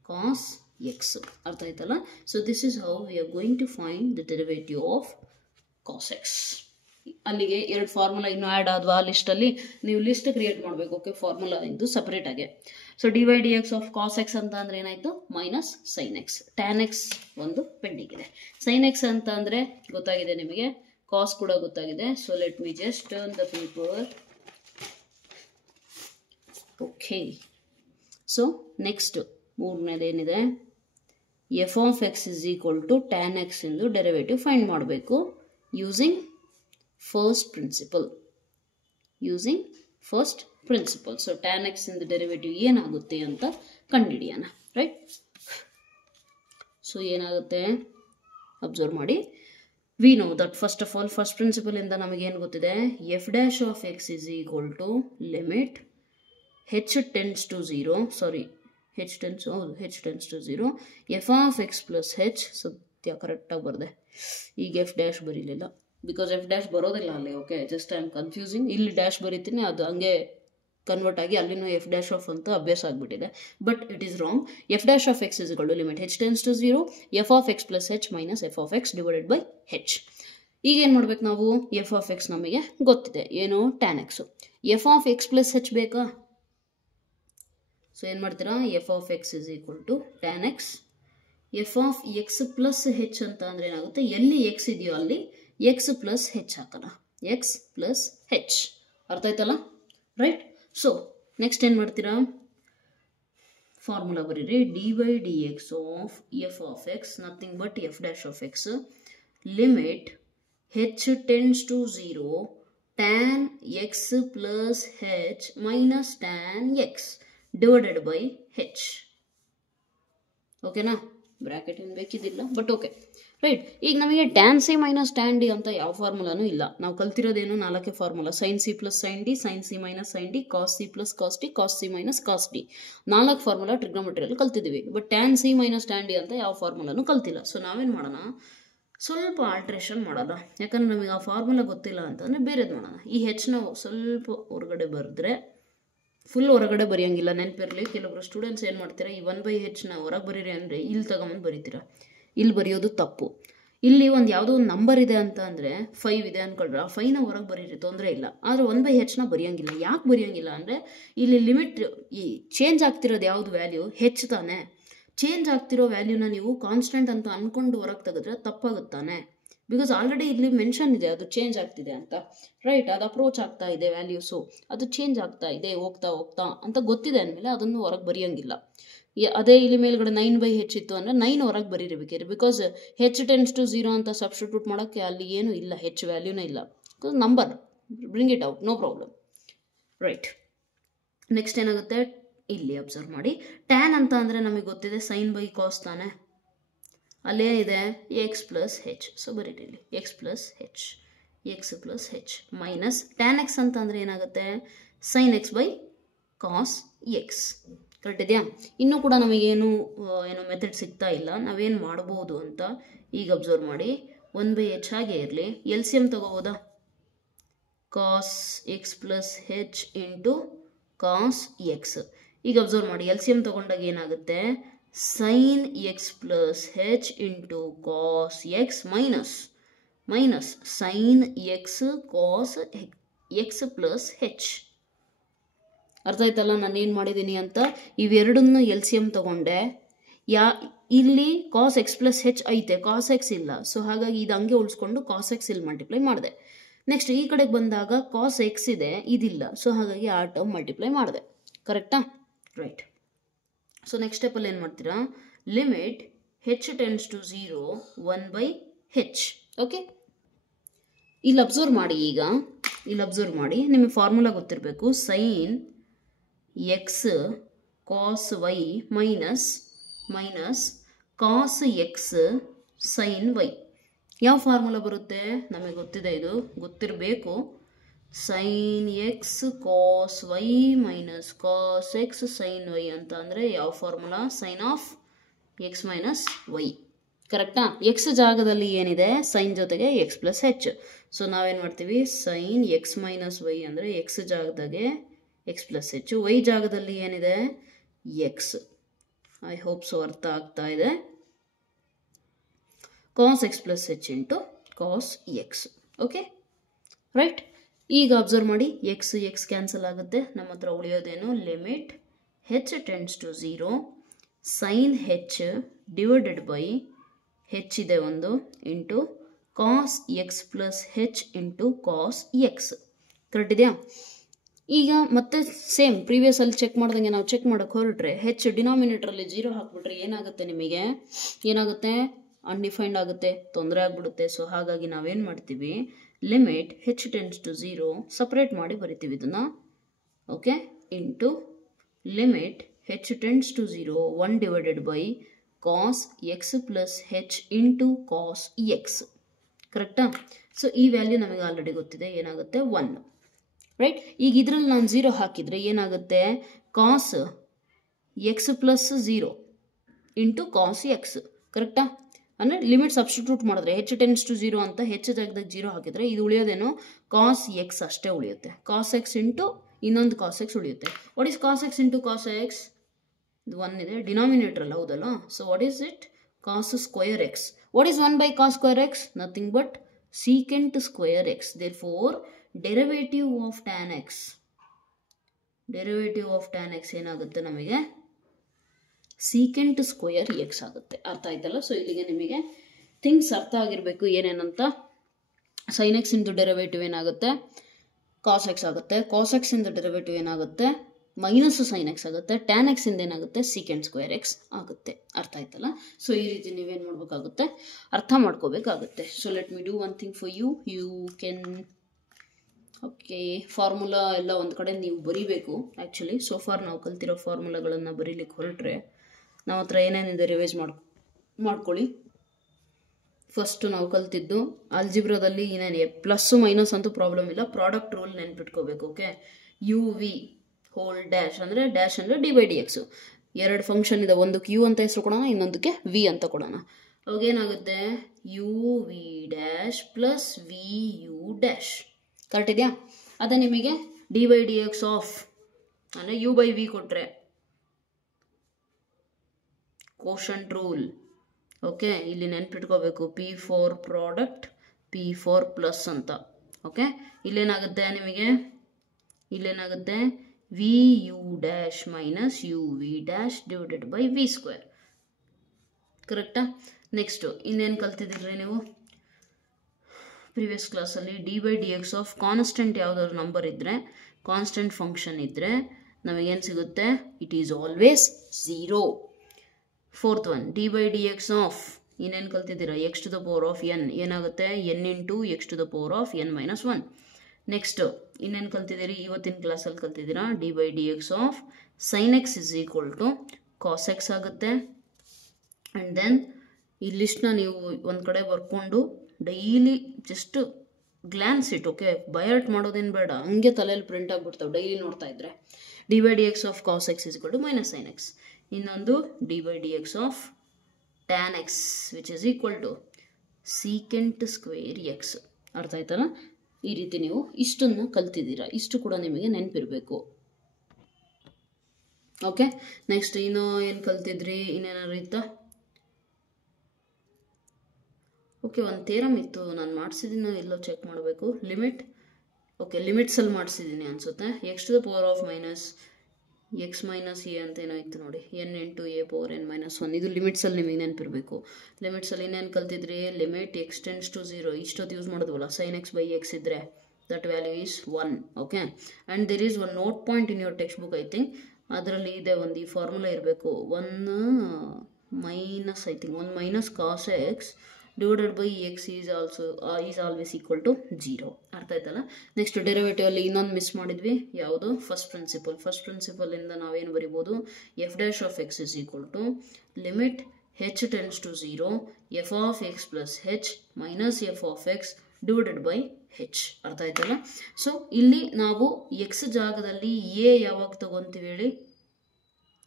cos X. ಅರ್ಥ ಆಯ್ತಲ್ಲ? So this is how we are going to find the derivative of cos X. ಅಲ್ಲಿಗೆ 2 ಫಾರ್ಮುಲಾ ಇನ್ನೂ ಆ್ಯಡ್ ಆದ್ವಾ ಆ ಲಿಸ್ಟಲ್ಲಿ? ನೀವು ಲಿಸ್ಟ್ ಕ್ರಿಯೇಟ್ ಮಾಡಬೇಕು. ಓಕೆ, ಫಾರ್ಮುಲಾ ಇದು ಸಪ್ರೇಟಾಗೆ. So dy/dx of cos X ಅಂತ ಅಂದರೆ ಏನಾಯಿತು? Minus sine X. Tan X ಒಂದು ಪೆಂಡಿಂಗ್ ಇದೆ. ಸೈನ್ ಎಕ್ಸ್ ಅಂತ ಅಂದರೆ ಗೊತ್ತಾಗಿದೆ ನಿಮಗೆ, ಕಾಸ್ ಕೂಡ ಗೊತ್ತಾಗಿದೆ. So let me just turn the paper. Okay, so next ಮೂರನೇದೇನಿದೆ, F of X is equal to tan X ಎಂದು ಡೆರಿವೇಟಿವ್ ಫೈಂಡ್ ಮಾಡಬೇಕು using first principle. So tan X ಇಂದ ಡೆರಿವೇಟಿವ್ ಏನಾಗುತ್ತೆ ಅಂತ ಕಂಡುಹಿಡಿಯೋಣ. ರೈಟ್? ಸೊ ಏನಾಗುತ್ತೆ ಅಬ್ಸರ್ವ್ ಮಾಡಿ. We know that first of all first principle ಇಂದ ನಮಗೇನು ಗೊತ್ತಿದೆ, F dash of X is equal to limit h tends to 0, sorry h tends to 0, F of X plus H. ಸತ್ಯ ಕರೆಕ್ಟಾಗಿ ಬರದೆ, ಈಗ ಎಫ್ ಡ್ಯಾಶ್ ಬರೀಲಿಲ್ಲ ಬಿಕಾಸ್ ಎಫ್ ಡ್ಯಾಶ್ ಬರೋದಿಲ್ಲ ಅಲ್ಲಿ. Okay, just I am confusing. ಇಲ್ಲಿ ಡ್ಯಾಶ್ ಬರೀತೀನಿ, ಅದು ಹಂಗೆ ಕನ್ವರ್ಟ್ ಆಗಿ ಅಲ್ಲಿನೂ ಎಫ್ ಡ್ಯಾಶ್ ಆಫ್ ಅಂತ ಅಭ್ಯಾಸ ಆಗಿಬಿಟ್ಟಿದೆ. But it is wrong. F dash of X is equal to limit h tends to 0, F of X plus H minus F of X divided by h. ಈಗ ಏನು ಮಾಡ್ಬೇಕು ನಾವು? ಎಫ್ ಆಫ್ ಎಕ್ಸ್ ನಮಗೆ ಗೊತ್ತಿದೆ, ಏನು? Tan X. F of X plus H ಬೇಕಾ? ಸೊ ಏನು ಮಾಡ್ತೀರಾ? F of X is equal to tan X. F of X plus H ಅಂತ ಅಂದರೆ ಏನಾಗುತ್ತೆ, ಎಲ್ಲಿ ಎಕ್ಸ್ ಇದೆಯೋ ಅಲ್ಲಿ ಎಕ್ಸ್ ಪ್ಲಸ್ ಹೆಚ್ ಹಾಕೋಣ. X plus H. ಅರ್ಥ ಆಯ್ತಲ್ಲ? ರೈಟ್? ಸೊ ನೆಕ್ಸ್ಟ್ ಏನು ಮಾಡ್ತೀರಾ? ಫಾರ್ಮುಲಾ ಬರೀರಿ. dy/dx of F of X nothing but F dash of X limit h tends to 0 tan x plus h minus tan x divided by H. ಓಕೆನಾ? ಬ್ರ್ಯಾಕೆಟ್ ಏನು ಬೇಕಿದ್ದಿಲ್ಲ, ಬಟ್ ಓಕೆ. ರೈಟ್? ಈಗ ನಮಗೆ tan C minus tan D ಅಂತ ಯಾವ ಫಾರ್ಮುಲಾನು ಇಲ್ಲ. ನಾವು ಕಲ್ತಿರೋದೇನು? 4 formula. Sine C plus sine D, sine C minus sine D, cos C plus cos D, cos C minus cos D. 4 formula ಟ್ರಿಗ್ನೋಮೆಟ್ರಿಯಲ್ಲಿ ಕಲ್ತಿದ್ದೀವಿ. But tan C minus tan D ಅಂತ ಯಾವ ಫಾರ್ಮುಲಾನು ಕಲ್ತಿಲ್ಲ. ಸೊ ನಾವೇನು ಮಾಡೋಣ, ಸ್ವಲ್ಪ ಆಲ್ಟ್ರೇಷನ್ ಮಾಡೋಣ. ಯಾಕಂದರೆ ನಮಗೆ ಆ ಫಾರ್ಮುಲಾ ಗೊತ್ತಿಲ್ಲ ಅಂತಂದರೆ ಬೇರೆದು ಮಾಡೋಣ. ಈ ಹೆಚ್ನ ಸ್ವಲ್ಪ ಹೊರಗಡೆ ಬರೆದ್ರೆ, ಫುಲ್ ಹೊರಗಡೆ ಬರೆಯೋಂಗಿಲ್ಲ, ನೆನಪಿರಲಿ. ಕೆಲವೊಬ್ರು ಸ್ಟೂಡೆಂಟ್ಸ್ ಏನು ಮಾಡ್ತೀರಾ, ಈ 1/hನ ಹೊರಗೆ ಬರೀರಿ ಅಂದರೆ ಇಲ್ಲಿ ತಗೊಂಬಂದು ಬರೀತೀರಾ. ಇಲ್ಲಿ ಬರೆಯೋದು ತಪ್ಪು. ಇಲ್ಲಿ ಒಂದು ಯಾವುದೋ ಒಂದು ನಂಬರ್ ಇದೆ ಅಂತ ಅಂದರೆ 5 ಇದೆ ಅಂದ್ಕೊಳ್ರೆ, ಆ 5ನ ಹೊರಗೆ ಬರೀರಿ, ತೊಂದರೆ ಇಲ್ಲ. ಆದರೆ 1/hನ ಬರೆಯೋಂಗಿಲ್ಲ. ಯಾಕೆ ಬರೆಯೋಂಗಿಲ್ಲ ಅಂದರೆ ಇಲ್ಲಿ ಲಿಮಿಟ್ ಈ ಚೇಂಜ್ ಆಗ್ತಿರೋದು ಯಾವುದು ವ್ಯಾಲ್ಯೂ? ಹೆಚ್ ತಾನೆ. ಚೇಂಜ್ ಆಗ್ತಿರೋ ವ್ಯಾಲ್ಯೂನ ನೀವು ಕಾನ್ಸ್ಟೆಂಟ್ ಅಂತ ಅಂದ್ಕೊಂಡು ಹೊರಗೆ ತೆಗೆದ್ರೆ ತಪ್ಪಾಗುತ್ತಾನೆ. ಬಿಕಾಸ್ ಆಲ್ರೆಡಿ ಇಲ್ಲಿ ಮೆನ್ಷನ್ ಇದೆ ಅದು ಚೇಂಜ್ ಆಗ್ತಿದೆ ಅಂತ. ರೈಟ್? ಅದು ಅಪ್ರೋಚ್ ಆಗ್ತಾ ಇದೆ ವ್ಯಾಲ್ಯೂಸು, ಅದು ಚೇಂಜ್ ಆಗ್ತಾ ಇದೆ ಹೋಗ್ತಾ ಅಂತ ಗೊತ್ತಿದೆ ಅಂದಮೇಲೆ ಅದನ್ನು ಹೊರಗೆ ಬರೆಯೋಂಗಿಲ್ಲ. ಅದೇ ಇಲ್ಲಿ ಮೇಲ್ಗಡೆ 9/h ಇತ್ತು ಅಂದರೆ 9 ಹೊರಗೆ ಬರೀರಬೇಕಿರಿ. ಬಿಕಾಸ್ h tends to 0 ಅಂತ ಸಬ್ಸ್ಟಿಟ್ಯೂಟ್ ಮಾಡೋಕ್ಕೆ ಅಲ್ಲಿ ಏನೂ ಇಲ್ಲ, ಹೆಚ್ ವ್ಯಾಲ್ಯೂನೇ ಇಲ್ಲ. Number bring it out, no problem. Right? Next ಏನಾಗುತ್ತೆ, ಇಲ್ಲಿ ಅಬ್ಸರ್ವ್ ಮಾಡಿ. ಟ್ಯಾನ್ ಅಂತ ಅಂದರೆ ನಮಗೆ ಗೊತ್ತಿದೆ ಸೈನ್ ಬೈ ಕಾಸ್ ತಾನೆ. ಅಲ್ಲೇನಿದೆ? ಎಕ್ಸ್ ಪ್ಲಸ್ ಹೆಚ್. ಸೊ ಬರೀರಿ ಇಲ್ಲಿ ಎಕ್ಸ್ ಪ್ಲಸ್ ಹೆಚ್ ಮೈನಸ್ ಟ್ಯಾನ್ ಎಕ್ಸ್ ಅಂತ ಅಂದರೆ ಏನಾಗುತ್ತೆ? Sine X by cos X. Correct ಇದೆಯಾ? ಇನ್ನೂ ಕೂಡ ನಮಗೇನು ಏನೋ ಮೆಥಡ್ ಸಿಗ್ತಾ ಇಲ್ಲ, ನಾವೇನು ಮಾಡ್ಬೋದು ಅಂತ. ಈಗ ಅಬ್ಸರ್ವ್ ಮಾಡಿ. 1/h ಹಾಗೆ ಇರಲಿ. ಎಲ್ ಸಿ ಎಮ್ ತಗೋಬೋದಾ? ಕಾಸ್ ಎಕ್ಸ್ ಪ್ಲಸ್ ಹೆಚ್ ಇಂಟು ಕಾಸ್ ಎಕ್ಸ್. ಈಗ ಅಬ್ಸರ್ವ್ ಮಾಡಿ, ಎಲ್ ಸಿ ಎಮ್ ತಗೊಂಡಾಗ ಏನಾಗುತ್ತೆ? ಸೈನ್ ಎಕ್ಸ್ ಪ್ಲಸ್ ಹೆಚ್ into cos X minus sine X cos X plus H. ಅರ್ಥ ಆಯ್ತಲ್ಲ ನಾನು ಏನು ಮಾಡಿದ್ದೀನಿ ಅಂತ? ಇವೆರಡನ್ನು ಎಲ್ ಸಿ ಎಮ್ ತಗೊಂಡೆ. ಇಲ್ಲಿ ಕಾಸ್ ಎಕ್ಸ್ ಪ್ಲಸ್ ಹೆಚ್ ಐತೆ, ಕಾಸ್ ಎಕ್ಸ್ ಇಲ್ಲ. ಸೊ ಹಾಗಾಗಿ ಇದು ಹಂಗೆ ಉಳಿಸ್ಕೊಂಡು ಕಾಸ್ ಎಕ್ಸ್ ಇಲ್ಲಿ ಮಲ್ಟಿಪ್ಲೈ ಮಾಡಿದೆ. ನೆಕ್ಸ್ಟ್ ಈ ಕಡೆಗೆ ಬಂದಾಗ ಕಾಸ್ ಎಕ್ಸ್ ಇದೆ, ಇದಿಲ್ಲ. ಸೊ ಹಾಗಾಗಿ ಆ ಟರ್ಮ್ ಮಲ್ಟಿಪ್ಲೈ ಮಾಡಿದೆ. ಕರೆಕ್ಟಾ? ರೈಟ್. ಸೊ ನೆಕ್ಸ್ಟ್ ಸ್ಟೆಪ್ಪಲ್ಲಿ ಏನು ಮಾಡ್ತೀರಾ? Limit h tends to 0 1/h. Okay, ಇಲ್ಲಿ ಅಬ್ಸರ್ವ್ ಮಾಡಿ. ಈಗ ಇಲ್ಲಿ ಅಬ್ಸರ್ವ್ ಮಾಡಿ, ನಿಮಗೆ ಫಾರ್ಮುಲಾ ಗೊತ್ತಿರಬೇಕು. Sine X cos y minus cos x sine y. ಯಾವ ಫಾರ್ಮುಲಾ ಬರುತ್ತೆ ನಮಗೆ ಗೊತ್ತಿದೆ, ಇದು ಗೊತ್ತಿರಬೇಕು. Sine X cos y minus cos x sine y ಅಂತ ಅಂದರೆ ಯಾವ formula? Sine of x minus y. ಕರೆಕ್ಟಾ? ಎಕ್ಸ್ ಜಾಗದಲ್ಲಿ ಏನಿದೆ? ಸೈನ್ ಜೊತೆಗೆ ಎಕ್ಸ್ ಪ್ಲಸ್ ಹೆಚ್. ಸೊ ನಾವೇನು ಮಾಡ್ತೀವಿ? ಸೈನ್ ಎಕ್ಸ್ ಮೈನಸ್ ವೈ ಅಂದರೆ ಎಕ್ಸ್ ಜಾಗದಾಗೆ ಎಕ್ಸ್ ಪ್ಲಸ್ ಹೆಚ್, ವೈ ಜಾಗದಲ್ಲಿ ಏನಿದೆ? ಎಕ್ಸ್. ಐ ಹೋಪ್ ಸೊ ಅರ್ಥ ಆಗ್ತಾ ಇದೆ. ಕಾಸ್ ಎಕ್ಸ್ ಪ್ಲಸ್ ಹೆಚ್ into cos X. Okay right. ಈಗ ಅಬ್ಸರ್ವ್ ಮಾಡಿ, ಎಕ್ಸ್ ಕ್ಯಾನ್ಸಲ್ ಆಗುತ್ತೆ. ನಮ್ಮ ಹತ್ರ ಉಳಿಯೋದೇನು? Limit H tends to 0 sine H divided by H ಇದೆ ಒಂದು ಇಂಟು ಕಾಸ್ ಎಕ್ಸ್ ಪ್ಲಸ್ ಹೆಚ್ ಇಂಟು ಕಾಸ್ ಎಕ್ಸ್. ಕರೆಕ್ಟ್ ಇದೆಯಾ? ಈಗ ಮತ್ತೆ ಸೇಮ್ ಪ್ರೀವಿಯಸಲ್ಲಿ ಚೆಕ್ ಮಾಡ್ದಂಗೆ ನಾವು ಚೆಕ್ ಮಾಡೋಕ್ಕೆ ಹೊರಟ್ರೆ ಹೆಚ್ ಡಿನಾಮಿನೇಟ್ರಲ್ಲಿ 0 ಹಾಕ್ಬಿಟ್ರೆ ಏನಾಗುತ್ತೆ? ನಿಮಗೆ ಏನಾಗುತ್ತೆ? ಅನ್ಡಿಫೈನ್ಡ್ ಆಗುತ್ತೆ, ತೊಂದರೆ ಆಗ್ಬಿಡುತ್ತೆ. ಸೊ ಹಾಗಾಗಿ ನಾವೇನು ಮಾಡ್ತೀವಿ? Limit H tends to 0 separate ಮಾಡಿ ಬರಿತೀವಿ ಇದನ್ನು. Okay, into limit H tends to 0 1 divided by cos X plus H into cos x. ಕರೆಕ್ಟಾ? ಸೊ ಈ ವ್ಯಾಲ್ಯೂ ನಮಗೆ ಆಲ್ರೆಡಿ ಗೊತ್ತಿದೆ, ಏನಾಗುತ್ತೆ? 1. ರೈಟ್. ಈಗ ಇದರಲ್ಲಿ ನಾನು 0 ಹಾಕಿದರೆ ಏನಾಗುತ್ತೆ? Cos X plus 0 into cos x. ಕರೆಕ್ಟಾ? ಅಂದರೆ ಲಿಮಿಟ್ ಸಬ್ಸ್ಟಿಟ್ಯೂಟ್ ಮಾಡಿದ್ರೆ ಹೆಚ್ ಟೆನ್ಸ್ ಟು 0 ಅಂತ ಹೆಚ್ಚು ಜಾಗದಾಗ 0 ಹಾಕಿದರೆ ಇದು ಉಳಿಯೋದೇನು? ಕಾಸ್ ಎಕ್ಸ್ ಅಷ್ಟೇ ಉಳಿಯುತ್ತೆ. ಕಾಸ್ ಎಕ್ಸ್ ಇಂಟು ಇನ್ನೊಂದು ಕಾಸ್ ಎಕ್ಸ್ ಉಳಿಯುತ್ತೆ. What is cos x into cos x? ಇದು 1 ಇದೆ ಡಿನಾಮಿನೇಟರ್ ಅಲ್ಲ, ಹೌದಲ್ಲ? So what is it? Cos square x. What is 1 by cos square x? Nothing but secant square x. Therefore derivative of tan x, derivative of tan x ಏನಾಗುತ್ತೆ ನಮಗೆ? ಸೀಕೆಂಟ್ ಸ್ಕ್ವೇರ್ ಎಕ್ಸ್ ಆಗುತ್ತೆ. ಅರ್ಥ ಆಯ್ತಲ್ಲ? ಸೊ ಇಲ್ಲಿಗೆ ನಿಮಗೆ ಥಿಂಗ್ಸ್ ಅರ್ಥ ಆಗಿರಬೇಕು ಏನೇನಂತ. ಸೈನ್ ಎಕ್ಸ್ ಇಂದು ಡೆರಿವೇಟಿವ್ ಏನಾಗುತ್ತೆ? ಕಾಸ್ ಎಕ್ಸ್ ಆಗುತ್ತೆ. ಕಾಸ್ ಎಕ್ಸ್ ಇಂದ ಡೆರಿವೇಟಿವ್ ಏನಾಗುತ್ತೆ? ಮೈನಸ್ ಸೈನ್ ಎಕ್ಸ್ ಆಗುತ್ತೆ. ಟ್ಯಾನ್ ಎಕ್ಸ್ ಇಂದ ಏನಾಗುತ್ತೆ? ಸೀಕೆಂಟ್ ಸ್ಕ್ವೇರ್ ಎಕ್ಸ್ ಆಗುತ್ತೆ. ಅರ್ಥ ಆಯ್ತಲ್ಲ? ಸೊ ಈ ರೀತಿ ನೀವೇನು ಮಾಡಬೇಕಾಗುತ್ತೆ? ಅರ್ಥ ಮಾಡ್ಕೋಬೇಕಾಗುತ್ತೆ. So let me do one thing for you. You can okay, formula ಎಲ್ಲ ಒಂದು ಕಡೆ ನೀವು ಬರೀಬೇಕು. ಆ್ಯಕ್ಚುಲಿ ಸೋ ಫಾರ್ ನಾವು ಕಲ್ತಿರೋ ಫಾರ್ಮುಲಾಗಳನ್ನು ಬರೀಲಿಕ್ಕೆ ಹೊರಟ್ರೆ ನಾವು ಹತ್ರ ಏನೇನಿದೆ ರಿವೈಸ್ ಮಾಡ್ಕೊಳ್ಳಿ. ಫಸ್ಟು ನಾವು ಕಲ್ತಿದ್ದು ಆಲ್ಜಿಬ್ರಾದಲ್ಲಿ ಏನೇನಿದೆ, ಪ್ಲಸ್ಸು ಮೈನಸ್ ಅಂತೂ ಪ್ರಾಬ್ಲಮ್ ಇಲ್ಲ, ಪ್ರಾಡಕ್ಟ್ ರೂಲ್ ನೆನ್ಪಿಟ್ಕೋಬೇಕು. Okay, U V whole dash ಅಂದರೆ ಡ್ಯಾಶ್ ಅಂದರೆ D by D X. 2 function ಇದೆ, ಒಂದಕ್ಕೆ ಯು ಅಂತ ಹೆಸರು ಕೊಡೋಣ, ಇನ್ನೊಂದಕ್ಕೆ ವಿ ಅಂತ ಕೊಡೋಣ. ಅವಾಗ ಏನಾಗುತ್ತೆ? U V dash plus V you dash. Correct ಇದೆಯಾ? ಅದೇ ನಿಮಗೆ D by D X of ಅಂದರೆ ಯು ಬೈ ವಿ ಕೊಟ್ಟರೆ ಕೋಶಂಟ್ ರೂಲ್. ಓಕೆ, ಇಲ್ಲಿ ನೆನ್ಪಿಟ್ಕೋಬೇಕು P for product, P for plus ಅಂತ. ಓಕೆ, ಇಲ್ಲೇನಾಗುತ್ತೆ ನಿಮಗೆ? ಇಲ್ಲೇನಾಗುತ್ತೆ? V you dash minus you V dash divided by V square. ಕರೆಕ್ಟಾ? ನೆಕ್ಸ್ಟು ಇನ್ನೇನು ಕಲ್ತಿದ್ದೀರಿ ನೀವು ಪ್ರೀವಿಯಸ್ ಕ್ಲಾಸಲ್ಲಿ? D by D X of constant ಯಾವುದಾದ್ರು ನಂಬರ್ ಇದ್ದರೆ, ಕಾನ್ಸ್ಟೆಂಟ್ ಫಂಕ್ಷನ್ ಇದ್ದರೆ ನಮಗೇನು ಸಿಗುತ್ತೆ? It is always 0. 4th one, D by D X of ಇನ್ನೇನು ಕಲ್ತಿದ್ದೀರಾ? X to the power of N ಏನಾಗುತ್ತೆ? N into X to the power of N minus 1. Next ಇನ್ನೇನು ಕಲ್ತಿದ್ದೀರಿ? ಇವತ್ತಿನ ಕ್ಲಾಸಲ್ಲಿ ಕಲ್ತಿದ್ದೀರಾ? D by D X of sine X is equal to cos X ಆಗುತ್ತೆ. ಆ್ಯಂಡ್ ದೆನ್ ಈ ಲಿಸ್ಟ್ನ ನೀವು ಒಂದು ಕಡೆ ಬರ್ಕೊಂಡು daily just glance it. Okay, by heart ಮಾಡೋದೇನು ಬೇಡ, ಹಂಗೆ ತಲೆಯಲ್ಲಿ ಪ್ರಿಂಟ್ ಆಗಿಬಿಡ್ತಾವೆ ಡೈಲಿ ನೋಡ್ತಾ ಇದ್ರೆ. D by D X of cos X is equal to minus sine X. ಇನ್ನೊಂದು D by D X of tan X which is equal to secant square X. ಅರ್ಥ ಆಯ್ತಲ್ಲ? ಈ ರೀತಿ ನೀವು ಇಷ್ಟನ್ನು ಕಲ್ತಿದ್ದೀರಾ, ಇಷ್ಟು ಕೂಡ ನಿಮಗೆ ನೆನಪಿರಬೇಕು. ಓಕೆ, ನೆಕ್ಸ್ಟ್ ಇನ್ನೂ ಏನು ಕಲ್ತಿದ್ರಿ? ಇನ್ನೇನಾದ್ರು ಇತ್ತಾ? ಓಕೆ, ಒಂದು ಥೇರಮ್ ಇತ್ತು, ನಾನು ಮಾಡಿಸಿದ್ದೀನೋ ಎಲ್ಲೋ ಚೆಕ್ ಮಾಡಬೇಕು. ಲಿಮಿಟ್, ಓಕೆ ಲಿಮಿಟ್ಸಲ್ಲಿ ಮಾಡಿಸಿದ್ದೀನಿ ಅನಿಸುತ್ತೆ. X to the power of minus X minus A ಅಂತ ಏನೋ ಇತ್ತು ನೋಡಿ, N into A power N minus 1. ಇದು ಲಿಮಿಟ್ಸಲ್ಲಿ ನಿಮಗೆ ನೆನಪಿರಬೇಕು. ಲಿಮಿಟ್ಸಲ್ಲಿ ಇನ್ನೇನು ಕಲ್ತಿದ್ರಿ? ಲಿಮಿಟ್ ಎಕ್ಸ್ ಟೆನ್ಸ್ ಟು 0 ಇಷ್ಟೊತ್ತು ಯೂಸ್ ಮಾಡಿದ್ವಲ್ಲ, ಸೈನ್ ಎಕ್ಸ್ ಬೈ ಎಕ್ಸ್ ಇದ್ದರೆ that value is 1. Okay, and there is one note point in your text book I think. ಅದರಲ್ಲಿ ಇದೆ ಒಂದು ಈ ಫಾರ್ಮುಲಾ ಇರಬೇಕು, 1 minus I think 1 minus cos X divided by x is always equal to 0. ಅರ್ಥ ಆಯ್ತಲ್ಲ. ನೆಕ್ಸ್ಟ್ ಡೆರಿವೇಟಿವ್ ಅಲ್ಲಿ ಇನ್ನೊಂದು ಮಿಸ್ ಮಾಡಿದ್ವಿ, ಯಾವುದು? ಫಸ್ಟ್ ಪ್ರಿನ್ಸಿಪಲ್ ಇಂದ ನಾವೇನು ಬರಿಬೋದು? F dash of X is equal to limit h tends to 0 f of x plus h minus f of x divided by h. ಅರ್ಥ ಆಯ್ತಲ್ಲ. ಸೊ ಇಲ್ಲಿ ನಾವು ಎಕ್ಸ್ ಜಾಗದಲ್ಲಿ ಎ ಯಾವಾಗ ತಗೊಂತೀವಿ ಹೇಳಿ?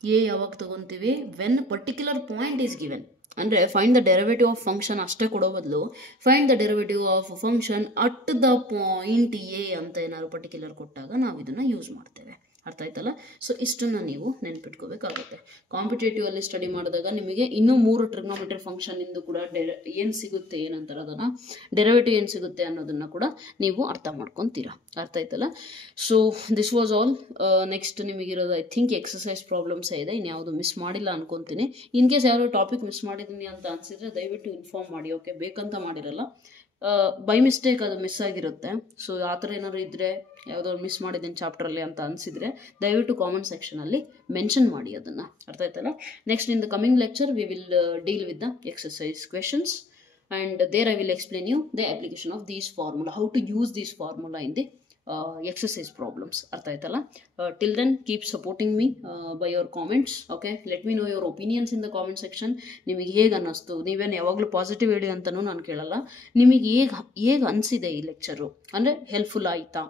ಎ ಯಾವಾಗ ತಗೊಂತೀವಿ? When particular point is given. ಅಂದರೆ find the derivative of function ಅಷ್ಟೇ ಕೊಡೋ ಬದಲು find the derivative of function at the point A ಅಂತ ಏನಾದ್ರು ಪರ್ಟಿಕ್ಯುಲರ್ ಕೊಟ್ಟಾಗ ನಾವು ಇದನ್ನು ಯೂಸ್ ಮಾಡ್ತೇವೆ. ಅರ್ಥ ಆಯ್ತಲ್ಲ. ಸೊ ಇಷ್ಟನ್ನು ನೀವು ನೆನ್ಪಿಟ್ಕೋಬೇಕಾಗುತ್ತೆ. ಕಾಂಪಿಟೇಟಿವ್ ಅಲ್ಲಿ ಸ್ಟಡಿ ಮಾಡಿದಾಗ ನಿಮಗೆ ಇನ್ನೂ 3 ಟ್ರಿಗ್ನೋಮೆಟ್ರಿ ಫಂಕ್ಷನ್ ಇಂದು ಕೂಡ ಏನು ಸಿಗುತ್ತೆ, ಏನಂತಾರೆ ಅದನ್ನು, ಡೆರಿವೇಟಿವ್ ಏನು ಸಿಗುತ್ತೆ ಅನ್ನೋದನ್ನು ಕೂಡ ನೀವು ಅರ್ಥ ಮಾಡ್ಕೊತೀರಾ. ಅರ್ಥ ಆಯ್ತಲ್ಲ. So this was all. Next ನಿಮಗಿರೋದು ಐ ಥಿಂಕ್ ಎಕ್ಸಸೈಸ್ ಪ್ರಾಬ್ಲಮ್ಸ್ ಇದೆ, ಇನ್ಯಾವುದು ಮಿಸ್ ಮಾಡಿಲ್ಲ ಅನ್ಕೊತೀನಿ. ಇನ್ ಕೇಸ್ ಯಾರೋ ಟಾಪಿಕ್ ಮಿಸ್ ಮಾಡಿದ್ದೀನಿ ಅಂತ ಅನ್ಸಿದ್ರೆ ದಯವಿಟ್ಟು ಇನ್ಫಾರ್ಮ್ ಮಾಡಿ. ಓಕೆ, ಬೇಕಂತ ಮಾಡಿರಲ್ಲ, ಬೈ ಮಿಸ್ಟೇಕ್ ಅದು ಮಿಸ್ ಆಗಿರುತ್ತೆ. ಸೊ ಆ ಥರ ಏನಾದ್ರು ಇದ್ದರೆ, ಯಾವುದೋ ಮಿಸ್ ಮಾಡಿದ್ದೀನಿ ಚಾಪ್ಟ್ರಲ್ಲಿ ಅಂತ ಅನಿಸಿದರೆ ದಯವಿಟ್ಟು ಕಾಮೆಂಟ್ ಸೆಕ್ಷನಲ್ಲಿ ಮೆನ್ಷನ್ ಮಾಡಿ ಅದನ್ನು. ಅರ್ಥ ಆಯ್ತಲ್ಲ. Next in the coming lecture we will deal with the exercise questions and there I will explain you the application of these formula, how to use these formula in the exercise problems. ಅರ್ಥ ಆಯ್ತಲ್ಲ. Till then keep supporting me by your comments. Okay, let me know your opinions in the comment section. ನಿಮಗೆ ಹೇಗೆ ಅನ್ನಿಸ್ತು? ನೀವೇನು ಯಾವಾಗಲೂ ಪಾಸಿಟಿವ್ ಹೇಳಿ ಅಂತಲೂ ನಾನು ಕೇಳಲ್ಲ. ನಿಮಗೆ ಹೇಗೆ ಅನಿಸಿದೆ ಈ ಲೆಕ್ಚರು? ಅಂದರೆ ಹೆಲ್ಪ್ಫುಲ್ ಆಯಿತಾ,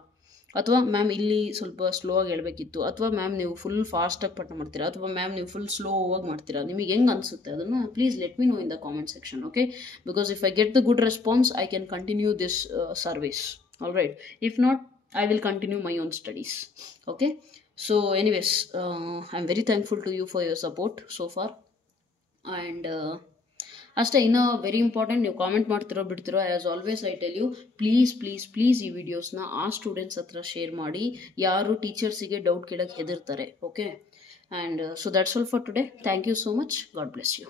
ಅಥವಾ ಮ್ಯಾಮ್ ಇಲ್ಲಿ ಸ್ವಲ್ಪ ಸ್ಲೋ ಆಗಿ ಹೇಳಬೇಕಿತ್ತು, ಅಥವಾ ಮ್ಯಾಮ್ ನೀವು ಫುಲ್ ಫಾಸ್ಟಾಗಿ ಪಠಣ ಮಾಡ್ತೀರಾ, ಅಥವಾ ಮ್ಯಾಮ್ ನೀವು ಫುಲ್ ಸ್ಲೋ ಆಗಿ ಮಾಡ್ತೀರಾ, ನಿಮಗೆ ಹೆಂಗೆ ಅನಿಸುತ್ತೆ ಅದನ್ನು please let me no in the comment section. Okay, because if I get the good response I can continue this service. All right, if not I will continue my own studies. Okay, so anyways, I'm very thankful to you for your support so far. And ಅಷ್ಟೇ, ಇನ್ನೂ ವೆರಿ ಇಂಪಾರ್ಟೆಂಟ್, ನೀವು ಕಾಮೆಂಟ್ ಮಾಡ್ತಿರೋ ಬಿಡ್ತಿರೋ, as always I tell you, please ಈ ವಿಡಿಯೋಸ್ನ ಆ ಸ್ಟೂಡೆಂಟ್ಸ್ ಹತ್ರ ಶೇರ್ ಮಾಡಿ ಯಾರು ಟೀಚರ್ಸಿಗೆ ಡೌಟ್ ಕೇಳೋಕ್ಕೆ ಹೆದರ್ತಾರೆ. Okay, and so that's all for today. Thank you so much. God bless you.